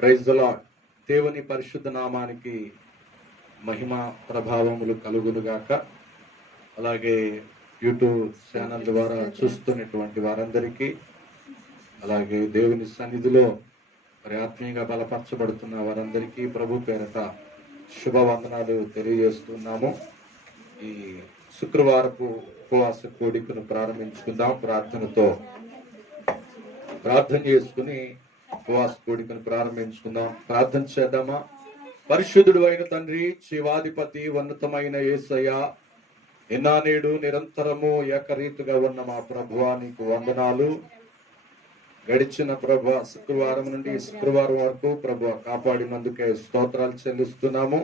Praise the lord. దేవుని పరిశుద్ధ నామానికి మహిమ ప్రభావములు కలుగునుగాక. అలాగే యూట్యూబ్ ఛానల్ ద్వారా చూస్తున్నటువంటి వారందరికీ, అలాగే దేవుని సన్నిధిలో మరి ఆత్మీయంగా బలపరచబడుతున్న వారందరికీ ప్రభు పేరట శుభవందనాలు తెలియజేస్తున్నాము. ఈ శుక్రవారపు ఉపవాస కోడికను ప్రారంభించుకుందాం. ప్రార్థన చేసుకుని ఉపవాస కోడికను ప్రారంభించుకుందాం. ప్రార్థన చేద్దామా? పరిశుద్ధుడు అయిన తండ్రి, జీవాధిపతి, ఉన్నతమైన యేసయ్య, నిన్నానేడు నిరంతరము ఏకరీతిగా ఉన్న మా ప్రభువా, నీకు వందనాలు. గడిచిన ప్రభు శుక్రవారం నుండి శుక్రవారం వరకు ప్రభు కాపాడినందుకే స్తోత్రాలు చెల్లిస్తున్నాము.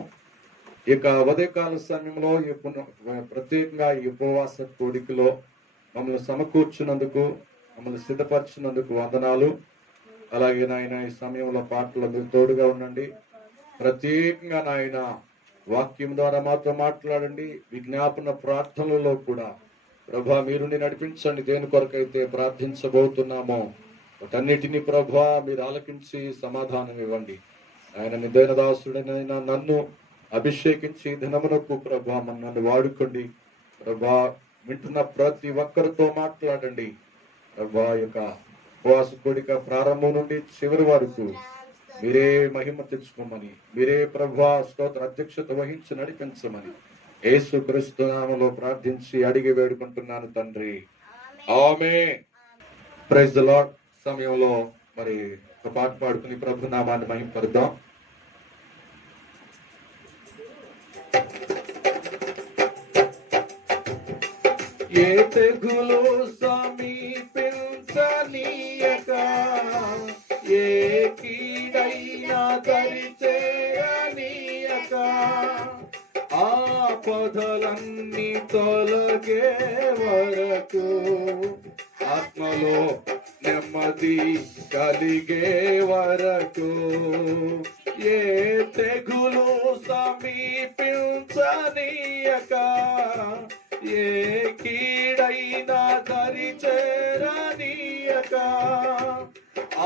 ఇక ఉదయకాల సమయంలో ప్రత్యేకంగా ఈ ఉపవాస కోడికలో మమ్మల్ని సమకూర్చున్నందుకు, మమ్మల్ని సిద్ధపరిచినందుకు వందనాలు. అలాగే నాయన ఈ సమయంలో పాటలు మీరు తోడుగా ఉండండి. ప్రత్యేకంగా నాయన వాక్యం ద్వారా మాతో మాట్లాడండి. విజ్ఞాపన ప్రార్థనలలో కూడా ప్రభా మీరు నడిపించండి. దేని కొరకైతే ప్రార్థించబోతున్నామో వాటన్నిటినీ ప్రభా మీరు ఆలకించి సమాధానం ఇవ్వండి. ఆయన నిదైన దాసుడైన నన్ను అభిషేకించి దినమునకు ప్రభా నన్ను వాడుకోండి. ప్రభా వింటున్న ప్రతి ఒక్కరితో మాట్లాడండి. ప్రభా యొక్క ఉపవాస కోడిక ప్రారంభం నుండి చివరి వరకు మీరే మహిమ తెచ్చుకోమని, మీరే ప్రభా స్తోత్ర అధ్యక్షత వహించి నడిపించమని యేసు క్రీస్తు నామములో ప్రార్థించి అడిగి వేడుకుంటున్నాను తండ్రి, ఆమేన్. Praise the lord. సమయంలో మరి ఒక పాట పాడుకుని ప్రభు నామాన్ని మహిమపరుద్దాం. ఏ తెగులు సమీపించనీయక, ఏ కీడైనా దరిచేయనీయక, ఆపదలన్నీ తొలగే వరకు ఆత్మలో నెమ్మది కలిగే వరకు, ఏ తెగులు సమీపించనీయక, ఏ కీడైనా దరిచేరనీయక,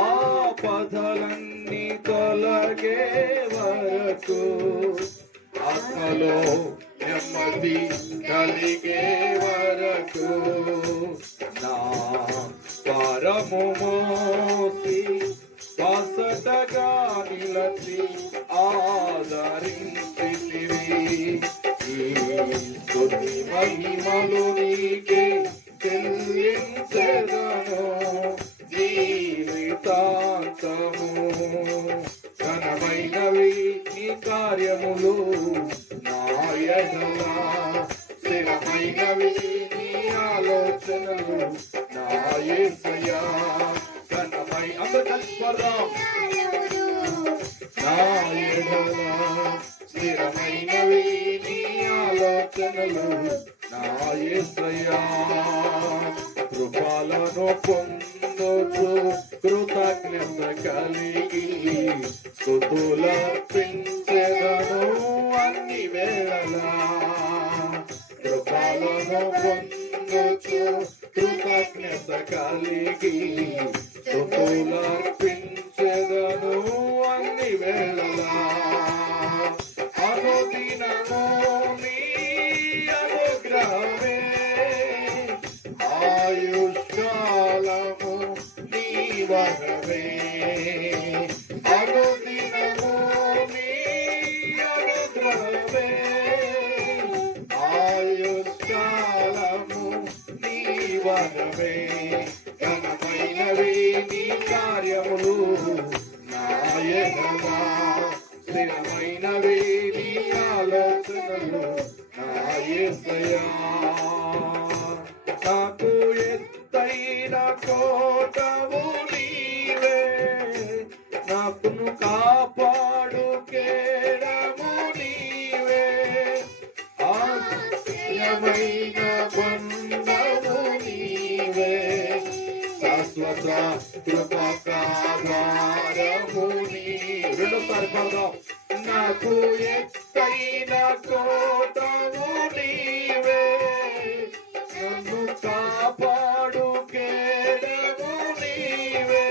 ఆపదలన్నీ తొలగే వరకు ఆత్మలో నెమ్మది కలిగే వరకు, నా భారము మోసి బాసటగా నిలచి ఆదరించితివి. ఈ స్తుతి మహిమలు నీకే చెల్లించెదను జీవితాంతము. ఘనమైనవి నీ కార్యములు నా యెహోవా, స్థిరమైనవి నీ ఆలోచనలు నా యేసయ్యా. అందరూ కలిసి పాడదాం. నా యెహోవా, స్థిరమైనవి నీ ఆలోచనలు నా యేసయ్యా. కృపలను పొందుచు కృతజ్ఞత కలిగి స్తుతులర్పించెదను అన్ని వేళలా. కృపలను పొందుచు కృతజ్ఞత కలిగి స్తుతులర్పించెదను అన్ని వేళలా. అనుదినము నీ అనుగ్రహమే, ఆయుష్కాలము నీ వరమే. అనుదినము నీ అనుగ్రహమే, ఆయుష్కాలము నీ వరమే. ఘనమైనవి నీ కార్యములు నా యెహోవా, స్థిరమైనవి నీ ఆలోచనలు నా యేసయ్యా. నాకు ఎత్తైన కోటవు నీవే, నాకును కాపాడు కేడము నీవే, ఆశ్రయమైన బంధము నీవే, శాశ్వత కృపకాధారము నీవే. రెండోసారి పాడదాం. నాకు ఎత్తైన కోటవు నీవే, నన్ను కాపాడు కేడము నీవే,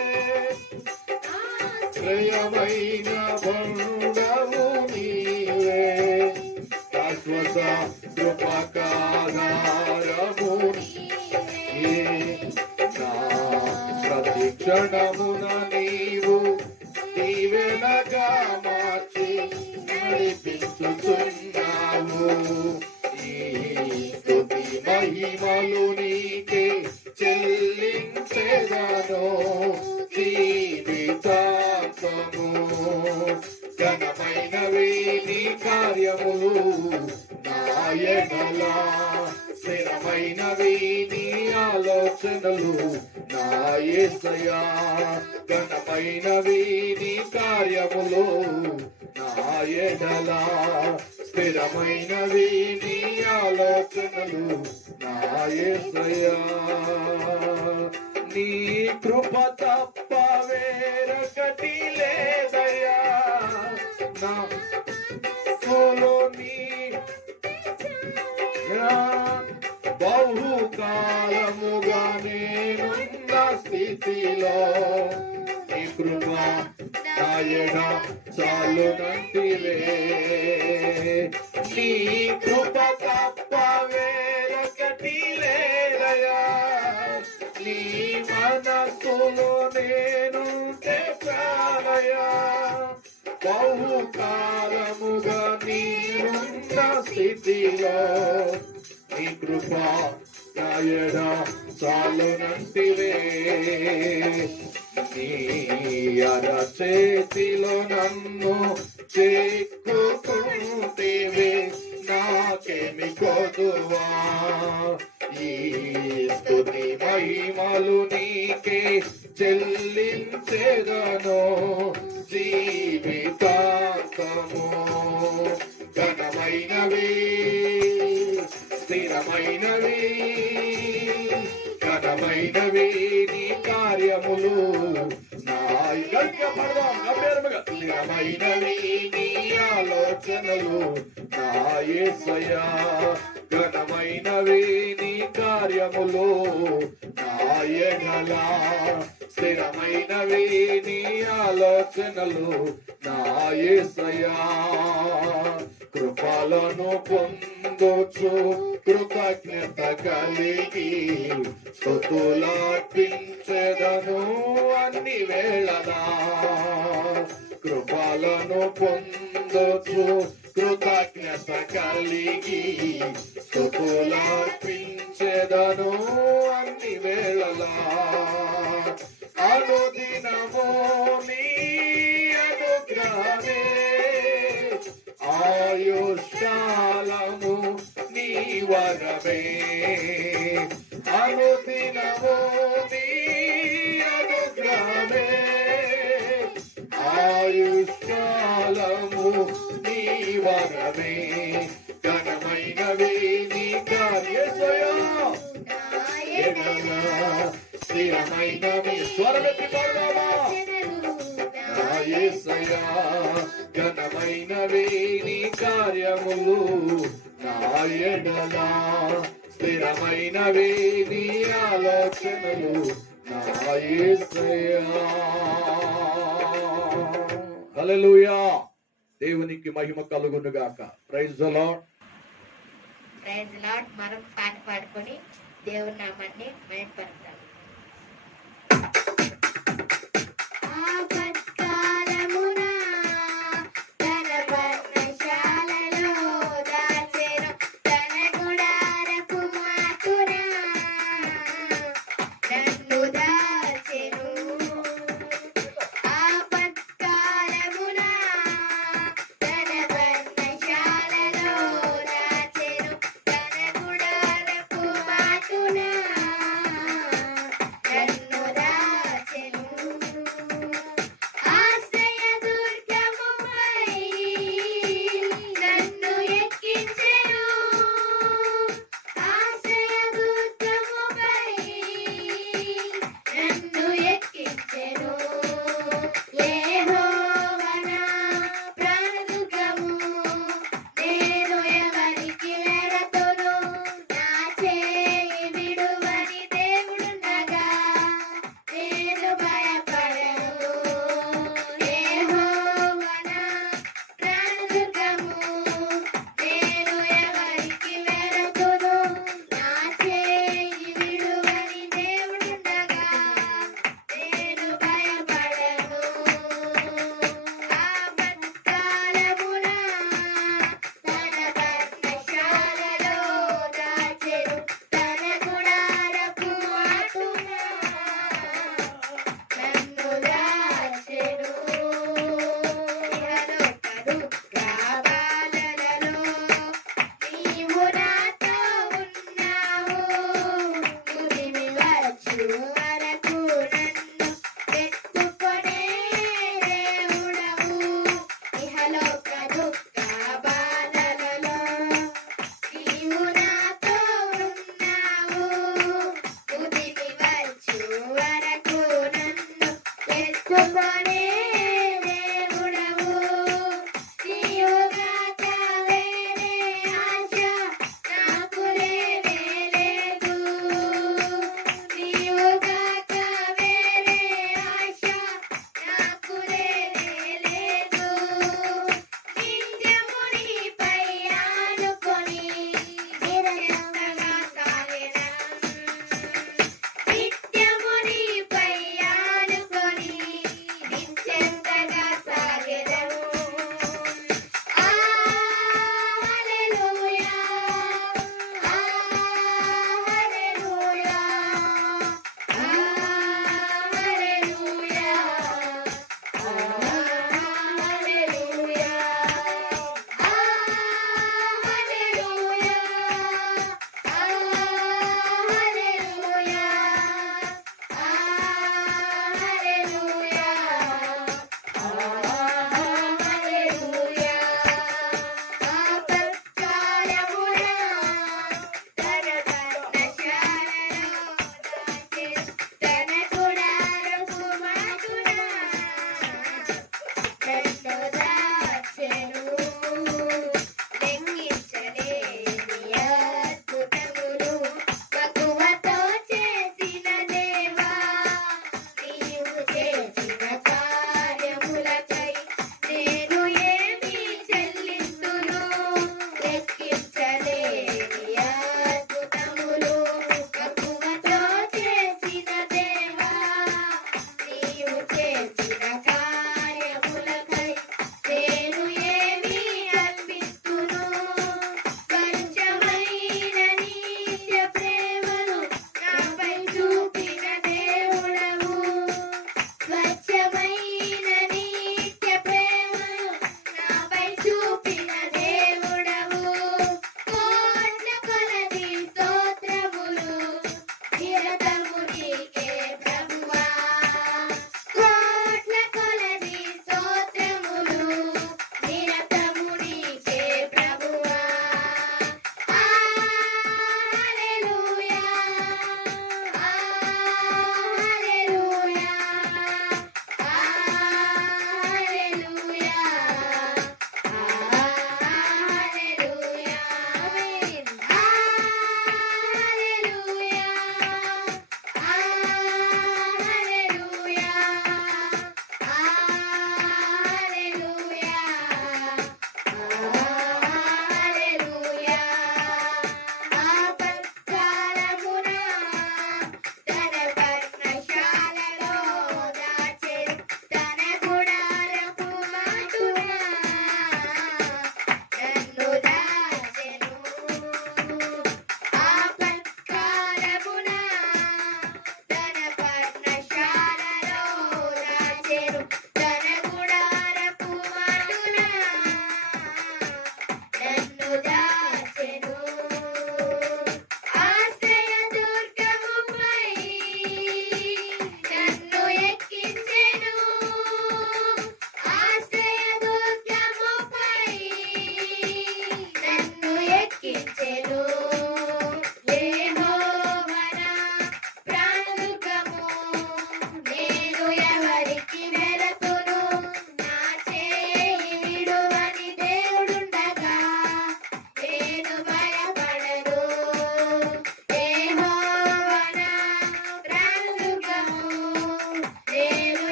ఆశ్రయ బలమైన బండవు నీవే, శాశ్వత కృపకాధారము నీవే. నా ప్రతి క్షణమున నీవు దీవెనగా మార్చి నడిపించుతున్నావు. ఈ స్తుతి మహిమలు నీకే చెల్లించెదను జీవితాంతము. ఘనమైనవి నీ కార్యములు నా ఎడల, స్థిరమైనవి నీ ఆలోచనలు నా యేసయ్యా. ఘనమైనవి నీ కార్యములు నా ఎడల, స్థిరమైనవి నీ ఆలోచనలు నా యేసయ్యా. నీ కృప తప్ప వేరొకటి లేదయ్యా, నా నీ బహుకాలముగా నేనున్న స్థితిలో నీ కృప నాయన చాలునంటివే. నీ కృప తప్ప వేరొకటి లేదయా, నీ మనసులో నేను చాలయా. బహుకాలముగా నేనున్న స్థితిలో నీ కృప నాయన చాలునంటివే. నీ అరచేతిలో నన్ను చెక్కుకుంటేవే, నాకేమి కొదువా. ఈ స్తుతి మహిమలు నీకే చెల్లించెదను జీవితాంతము. ఘనమైనవి స్థిరమైనవి, ఘనమైనవి నీ కార్యములు నా స్థిరమైనవి నీ ఆలోచనలు నా యేసయ్యా. ఘనమైనవి నీ కార్యములు నా ఎడల, స్థిరమైనవి నీ ఆలోచనలు నా యేసయ్యా. కృపలను పొందొచ్చు కృతజ్ఞత కలిగి స్తుతులర్పించెదను అన్ని వేళలా. కృపలను పొందొచ్చు కృతజ్ఞత కలిగి స్తుతులర్పించెదను అన్ని వేళలా. అనుదినము నీ అనుగ్రహమే, ఆయుష్కాలము నీ వరమే. అనుదినము నీ అనుగ్రహమే, ఆయుష్కాలము నీ వరమే. ఘనమైనవి నీ కార్యసయా, స్థిరమైనవి స్వరమెత్తి పాడదామా నా యేసయ్యా. ఘనమైనవి నీ కార్యములు నా ఎడల, స్థిరమైనవి నీ ఆలోచనలు నా యేసయ్యా. హల్లెలూయా. దేవునికి మహిమ కలుగును గాక. Praise the lord. Praise the lord. మరొక పాట పాడుకొని దేవుని నామాన్ని మహిమపరుద్దాం.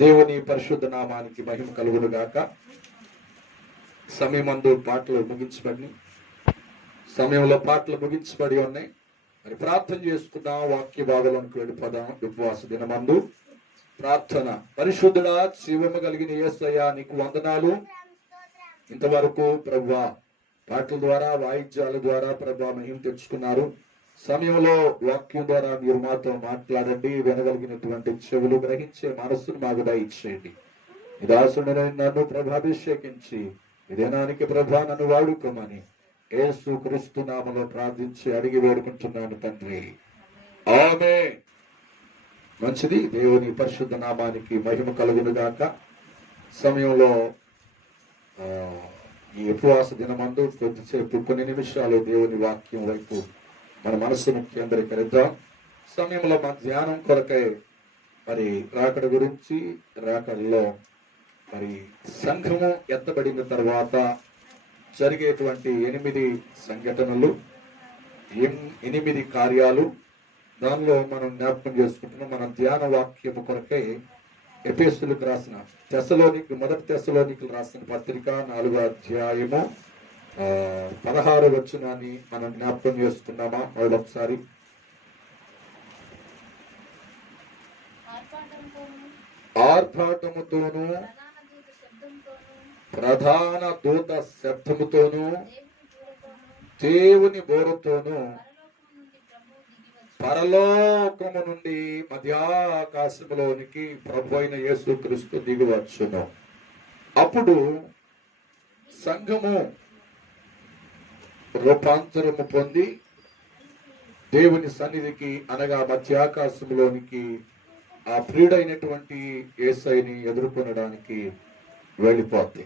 దేవుని పరిశుద్ధ నామానికి మహిమ కలుగును గాక. సమయమందు పాటలు ముగించబడి సమయంలో పాటలు ముగించబడి ఉన్నాయి. మరి ప్రార్థన చేసుకుందాం. వాక్య భాగంలోకి వెళ్ళిపోదాం. ఉపవాస దినమందు ప్రార్థన. పరిశుద్ధుడా, జీవము కలిగిన యేసయ్యా, నీకు వందనాలు. ఇంతవరకు ప్రభువా పాటల ద్వారా, వాయిద్యాల ద్వారా ప్రభువా మహిమ తెచ్చుకున్నారు. సమయంలో వాక్యం ద్వారా మీరు మాతో మాట్లాడండి. వినగలిగినటువంటి చెవులు, గ్రహించే మనస్సును మాకు దయచేయండి. ఈ దాసుడైన నన్ను ప్రభాభిషేకించి ఈ దినానికి ప్రభా నన్ను వాడుకోమని యేసు క్రీస్తు నామములో ప్రార్థించి అడిగి వేడుకుంటున్నాను తండ్రి. ఆమేన్. మంచిది. దేవుని పరిశుద్ధ నామానికి మహిమ కలుగును గాక. సమయంలో ఈ ఉపవాస దినమందు కొద్దిసేపు కొన్ని నిమిషాలు దేవుని వాక్యం వైపు మన మనస్సును కేంద్రీకరిద్దాం. సమయంలో మన ధ్యానం కొరకై మరి రాకడ గురించి, రాకడలో మరి సంఘము ఎత్తబడిన తర్వాత జరిగేటువంటి 8 సంఘటనలు, 8 కార్యాలు, దానిలో మనం జ్ఞాపకం చేసుకుంటున్నాం. మన ధ్యాన వాక్యము కొరకై ఎఫెసీయులకు రాసిన మొదటి తెస్సలోనికలు రాసిన పత్రిక 4వ అధ్యాయము 16వ వచనాన్ని మనం జ్ఞాపకం చేసుకున్నామా? ఒకసారి. ఆర్భాటముతోనూ ప్రధాన దూత శబ్దముతోనూ దేవుని బోరతోనూ పరలోకము నుండి మధ్యాకాశములోనికి ప్రభు అయిన యేసుక్రీస్తు దిగివచ్చును. అప్పుడు సంఘము రూపాంతరము పొంది దేవుని సన్నిధికి, అనగా మధ్యాకాశంలోనికి, ఆ ప్రియుడైనటువంటి యేసయ్యని ఎదుర్కొనడానికి వెళ్ళిపోద్ది.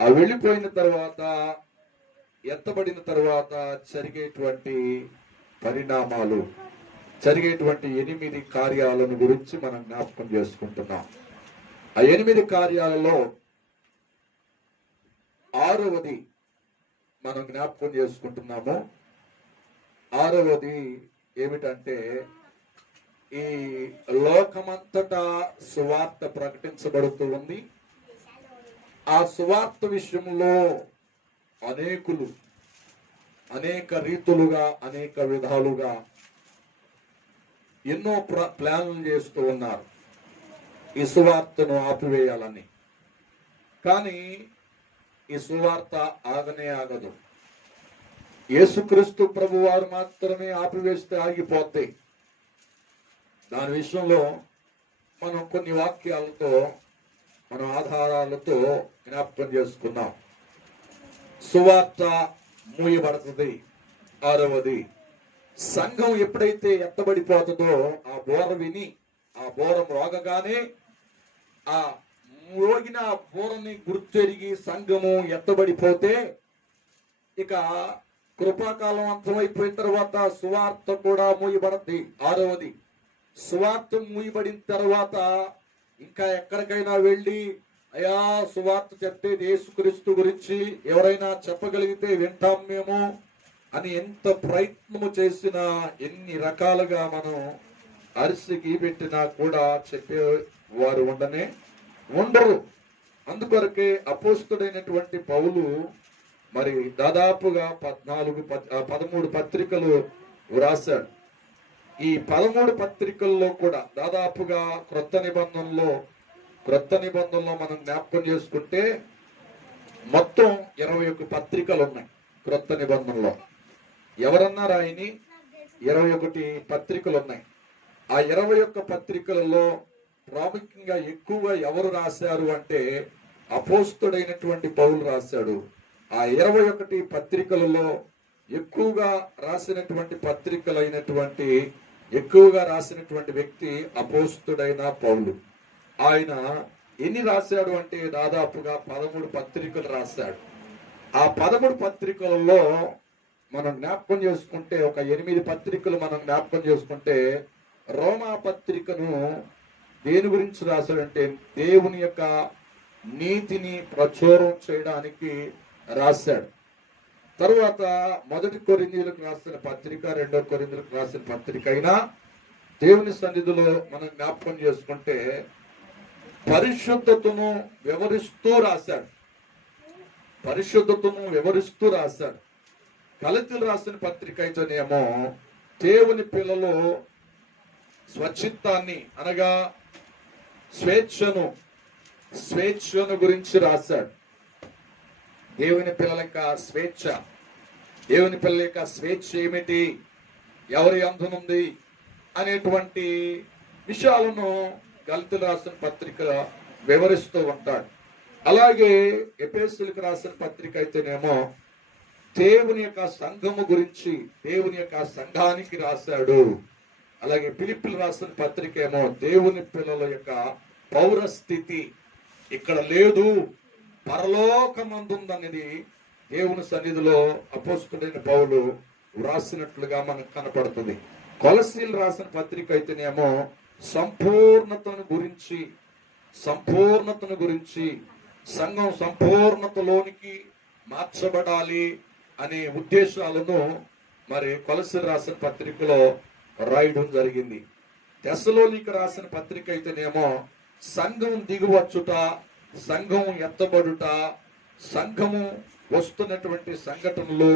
ఆ వెళ్ళిపోయిన తర్వాత, ఎత్తబడిన తర్వాత జరిగేటువంటి పరిణామాలు, జరిగేటువంటి 8 కార్యాలను గురించి మనం జ్ఞాపకం చేసుకుంటున్నాం. ఆ 8 కార్యాలలో 6వది మనం జ్ఞాపకం చేసుకుంటున్నాము. 6వది ఏమిటంటే, ఈ లోకమంతటా సువార్త ప్రకటించబడుతూ ఉంది. ఆ సువార్త విషయంలో అనేకులు అనేక రీతులుగా, అనేక విధాలుగా ఎన్నో ప్లాన్లు చేస్తూ ఉన్నారు ఈ సువార్తను ఆపివేయాలని. కానీ ఈ సువార్త ఆగనే ఆగదు. యేసుక్రీస్తు ప్రభు వారు మాత్రమే ఆపివేస్తే ఆగిపోతాయి. దాని విషయంలో మనం కొన్ని వాక్యాలతో, మన ఆధారాలతో జ్ఞాపకం చేసుకున్నాం. సువార్త మూయబడుతుంది. 6వది, సంఘం ఎప్పుడైతే ఎత్తబడిపోతుందో, ఆ బోర విని, ఆ బోర మ్రోగగానే, ఆ మ్రోగిన బోరని గుర్తెరిగి సంఘము ఎత్తబడిపోతే, ఇక కృపాకాలం అంతమైపోయిన తర్వాత సువార్త కూడా మూయబడుతుంది. 6వది, సువార్త మూయబడిన తర్వాత ఇంకా ఎక్కడికైనా వెళ్ళి, అయ్యా సువార్త చెప్పేది యేసుక్రీస్తు గురించి ఎవరైనా చెప్పగలిగితే వింటాం మేము అని ఎంత ప్రయత్నము చేసినా, ఎన్ని రకాలుగా మనం అరిసి గీపెట్టినా కూడా చెప్పేవారు ఉండరు. అందుకొరకే అపోస్తుడైనటువంటి పౌలు మరి దాదాపుగా 13 పత్రికలు వ్రాశాడు. ఈ 13 పత్రికల్లో కూడా దాదాపుగా క్రొత్త నిబంధనలో మనం జ్ఞాపకం చేసుకుంటే మొత్తం 21 పత్రికలు ఉన్నాయి క్రొత్త నిబంధనలో. ఎవరన్నా రాయని 21 పత్రికలు ఉన్నాయి. ఆ 21 పత్రికలలో ప్రాముఖ్యంగా ఎక్కువగా ఎవరు రాశారు అంటే అపోస్తుడైనటువంటి పౌలు రాశాడు. ఆ 21 పత్రికలలో ఎక్కువగా రాసినటువంటి వ్యక్తి అపోస్తుడైన పౌలు. ఆయన ఎన్ని రాశాడు అంటే దాదాపుగా 13 పత్రికలు రాశాడు. ఆ 13 పత్రికలలో మనం జ్ఞాపకం చేసుకుంటే, ఒక 8 పత్రికలు మనం జ్ఞాపకం చేసుకుంటే, రోమా పత్రికను దేని గురించి రాశాడంటే దేవుని యొక్క నీతిని ప్రచురం చేయడానికి రాశాడు. తరువాత 1 కొరింథీయులకు రాసిన పత్రిక, 2 కొరింథీయులకు రాసిన పత్రిక అయినా దేవుని సన్నిధిలో మనం జ్ఞాపకం చేసుకుంటే పరిశుద్ధతను వివరిస్తూ రాశాడు. పరిశుద్ధతను వివరిస్తూ రాశాడు. గలతీయులు రాసిన పత్రిక అయితేనేమో దేవుని పిల్లలు స్వచ్ఛిత్తాన్ని అనగా స్వేచ్ఛను గురించి రాశాడు. దేవుని పిల్లల యొక్క స్వేచ్ఛ, దేవుని పిల్లల యొక్క స్వేచ్ఛ ఏమిటి, ఎవరి అందునుంది అనేటువంటి విషయాలను గలతీయులు రాసిన పత్రిక వివరిస్తూ ఉంటాడు. అలాగే ఎఫెసీయులకు రాసిన పత్రిక అయితేనేమో దేవుని యొక్క సంఘము గురించి, దేవుని యొక్క సంఘానికి రాశాడు. అలాగే ఫిలిప్పీయులకు రాసిన పత్రిక ఏమో దేవుని పిల్లల యొక్క పౌరస్థితి ఇక్కడ లేదు, పరలోకమందుందనేది దేవుని సన్నిధిలో అపోస్తలుడైన పౌలు వ్రాసినట్లుగా మనకు కనపడుతుంది. కొలసీలు రాసిన పత్రిక అయితేనేమో సంపూర్ణతను గురించి సంఘం సంపూర్ణతలోనికి మార్చబడాలి అనే ఉద్దేశాలను మరి కొలసీలు రాసిన పత్రికలో రాయడం జరిగింది. తెస్సలోనిక రాసిన పత్రిక అయితేనేమో సంఘం దిగువచ్చుట, సంఘం ఎత్తబడుట, సంఘము వస్తున్నటువంటి సంఘటనలు,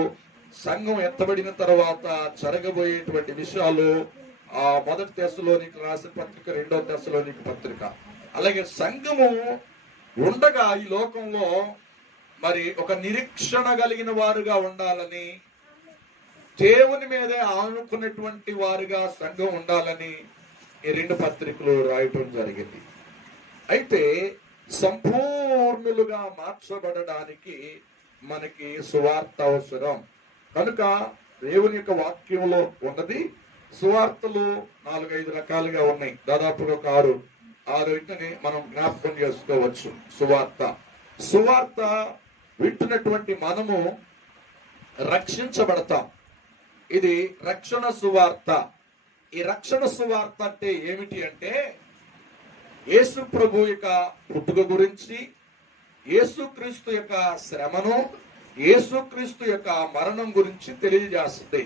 సంఘం ఎత్తబడిన తర్వాత జరగబోయేటువంటి విషయాలు ఆ మొదటి తెస్సలోనిక రాసిన పత్రిక, రెండవ తెస్సలోనిక పత్రిక. అలాగే సంఘము ఉండగా ఈ లోకంలో మరి ఒక నిరీక్షణ కలిగిన వారుగా ఉండాలని, దేవుని మీదే ఆనుకున్నటువంటి వారుగా సంఘం ఉండాలని ఈ రెండు పత్రికలు రాయటం జరిగింది. అయితే సంపూర్ణులుగా మార్చబడడానికి మనకి సువార్త అవసరం. కనుక దేవుని యొక్క వాక్యంలో ఉన్నది సువార్తలు 4-5 రకాలుగా ఉన్నాయి. దాదాపుగా ఒక 6 మనం జ్ఞాపకం చేసుకోవచ్చు. సువార్త వింటున్నటువంటి మనము రక్షించబడతాం. ఇది రక్షణ సువార్త. ఈ రక్షణ సువార్త అంటే ఏమిటి అంటే యేసు ప్రభు యొక్క పుట్టుక గురించి, యేసుక్రీస్తు యొక్క శ్రమను, యేసుక్రీస్తు యొక్క మరణం గురించి తెలియజేస్తుంది.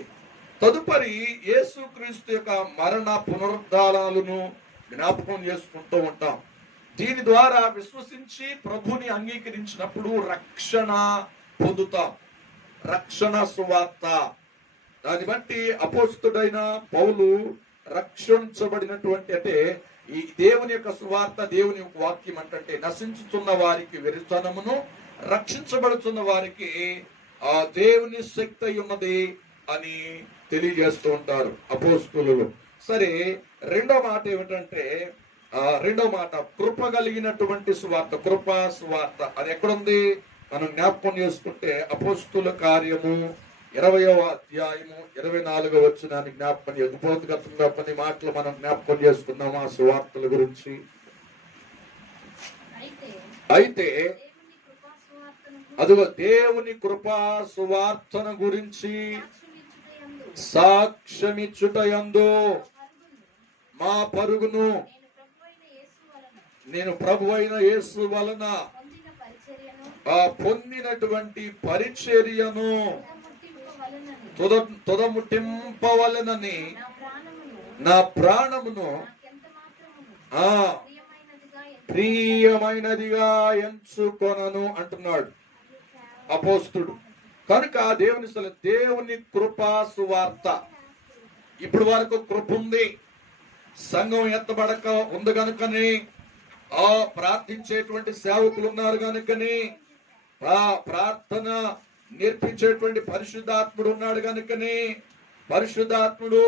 తదుపరి యేసుక్రీస్తు యొక్క మరణ పునరుద్ధానాలను జ్ఞాపకం చేసుకుంటూ ఉంటాం. దీని ద్వారా విశ్వసించి ప్రభుని అంగీకరించినప్పుడు రక్షణ పొందుతాం. రక్షణ సువార్త. దాన్ని బట్టి అపోస్తలుడైన పౌలు రక్షించబడినటువంటి అంటే ఈ దేవుని యొక్క సువార్త, దేవుని యొక్క వాక్యం అంటే నశించుతున్న వారికి వెరితనమును, రక్షించబడుతున్న వారికి ఆ దేవుని శక్తి ఉన్నది అని తెలియజేస్తూ ఉంటారు అపోస్తలులు. సరే, రెండో మాట ఏమిటంటే కృప కలిగినటువంటి సువార్త, కృపా సువార్త. అది ఎక్కడుంది మనం జ్ఞాపకం చేసుకుంటే అపోస్తలుల కార్యము 20వ అధ్యాయము 24వ వచనాన్ని జ్ఞాపకం ఉపోద్ఘాతంగా కొన్ని మాటలు మనం జ్ఞాపకం చేసుకుందాం ఆ సువార్తల గురించి. అయితే అదిగో దేవుని కృపా సువార్తను గురించి సాక్ష్యమిచ్చుటయందు మా పరుగును నేను ప్రభు అయిన యేసు వలన పొందినటువంటి పరిచర్యను తుదముట్టింపవలనని నా ప్రాణమును ప్రియమైనదిగా ఎంచుకొనను అంటున్నాడు అపోస్తుడు. కనుక దేవుని కృపా సువార్త. ఇప్పుడు వరకు కృప ఉంది, సంఘం ఎత్తబడక ఉంది కనుకని, ప్రార్థించేటువంటి సేవకులు ఉన్నారు కనుకని, ప్రార్థన నేర్పించేటువంటి పరిశుద్ధాత్ముడు ఉన్నాడు కనుకని, పరిశుద్ధాత్ముడు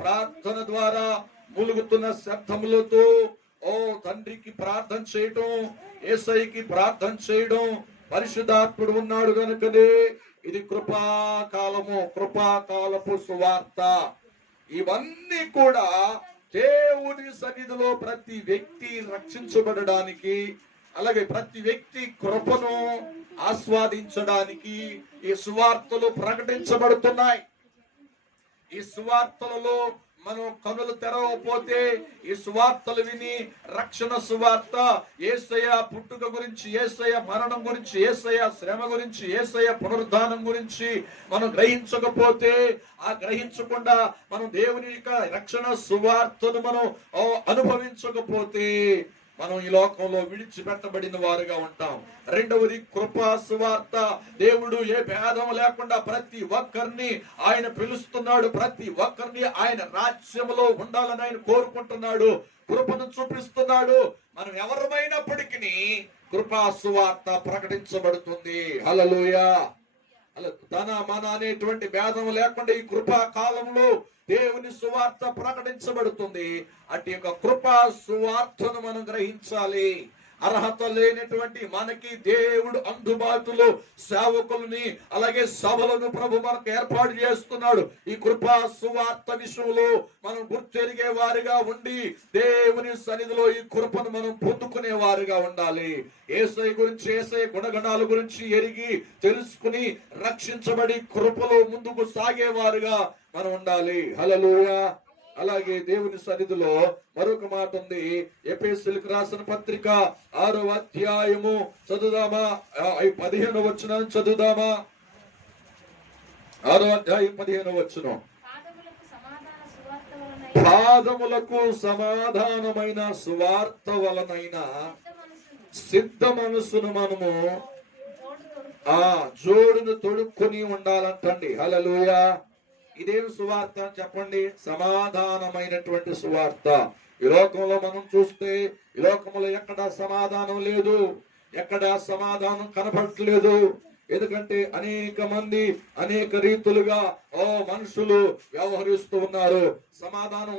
ప్రార్థన ద్వారా మూలుగుతున్న శబ్దములతో తండ్రికి ప్రార్థన చేయడం, యేసయ్యకి ప్రార్థన చేయడం, పరిశుద్ధాత్ముడు ఉన్నాడు కనుకనే ఇది కృపాకాలపు సువార్త. ఇవన్నీ కూడా దేవుని సన్నిధిలో ప్రతి వ్యక్తి రక్షించబడడానికి, అలాగే ప్రతి వ్యక్తి కృపను ఆస్వాదించడానికి ఈ సువార్తలు ప్రకటించబడుతున్నాయి. ఈ సువార్తలలో మనం కనులు తెరవకపోతే ఈ సువార్తలు విని రక్షణ సువార్త, యేసయ్య పుట్టుక గురించి, యేసయ్య మరణం గురించి, యేసయ్య శ్రమ గురించి, యేసయ్య పునరుద్ధానం గురించి మనం గ్రహించకపోతే, గ్రహించకుండా మనం దేవుని యొక్క రక్షణ సువార్తను మనం అనుభవించకపోతే మనం ఈ లోకంలో విడిచిపెట్టబడిన వారుగా ఉంటాం. రెండవది కృపా సువార్త. దేవుడు ఏ భేదం లేకుండా ప్రతి ఒక్కరిని ఆయన పిలుస్తున్నాడు. ప్రతి ఒక్కరిని ఆయన రాజ్యంలో ఉండాలని ఆయన కోరుకుంటున్నాడు. కృపను చూపిస్తున్నాడు. మనం ఎవరమైనప్పటికీ కృపా సువార్త ప్రకటించబడుతుంది. హల్లెలూయా. తన మన అనేటువంటి భేదం లేకుండా ఈ కృపా కాలంలో దేవుని సువార్త ప్రకటించబడుతుంది. అటు యొక్క కృపా సువార్తను మనం గ్రహించాలి. అర్హత లేనటువంటి మనకి దేవుడు అందుబాటులో సేవకుల్ని అలాగే సభలను ప్రభు మనకు ఏర్పాటు చేస్తున్నాడు. ఈ కృపా సువార్త విషయంలో మనం గుర్తెరిగే వారిగా ఉండి దేవుని సన్నిధిలో ఈ కృపను మనం పొందుకునే వారిగా ఉండాలి. యేసయ్య గురించి, యేసయ్య గుణగణాల గురించి ఎరిగి తెలుసుకుని రక్షించబడి కృపలో ముందుకు సాగేవారుగా మనం ఉండాలి. హల్లెలూయా. అలాగే దేవుని సన్నిధిలో మరొక మాట ఉంది. ఎఫెసీయులకు రాసిన పత్రిక 6వ అధ్యాయము చదువుదామా? 15వ వచనం చదువుదామా? 6వ అధ్యాయం 15వ వచనం. పాదములకు సమాధానమైన సువార్త వలనైన సిద్ధ మనసును మనము జోడును తొడుక్కొని ఉండాలంటండి. హల్లెలూయా. ఇదేం సువార్త చెప్పండి? సమాధానమైనటువంటి సువార్త. ఈ లోకంలో మనం చూస్తే ఈ లోకంలో ఎక్కడ సమాధానం లేదు, ఎక్కడ సమాధానం కనపడట్లేదు. ఎందుకంటే అనేక మంది అనేక రీతులుగా మనుషులు వ్యవహరిస్తూ ఉన్నారు. సమాధానం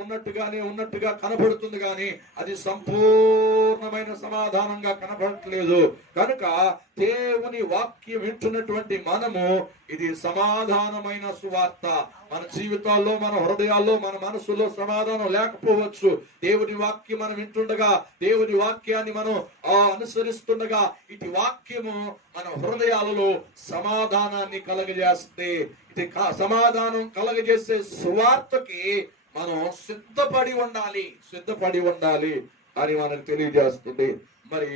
ఉన్నట్టుగా కనబడుతుంది, కానీ అది సంపూర్ణమైన సమాధానంగా కనబడట్లేదు. కనుక దేవుని వాక్యం వింటున్నటువంటి మనము ఇది సమాధానమైన సువార్త. మన జీవితాల్లో, మన హృదయాల్లో, మన మనసులో సమాధానం లేకపోవచ్చు. దేవుని వాక్యం మనం వింటుండగా, దేవుని వాక్యాన్ని మనం అనుసరిస్తుండగా ఇటు వాక్యము మన హృదయాలలో సమాధానాన్ని కలగజేస్తే, ఇది సమాధానం కలగజేసే సువార్తకి మనం సిద్ధపడి ఉండాలి అని మనకు తెలియజేస్తుంది. మరి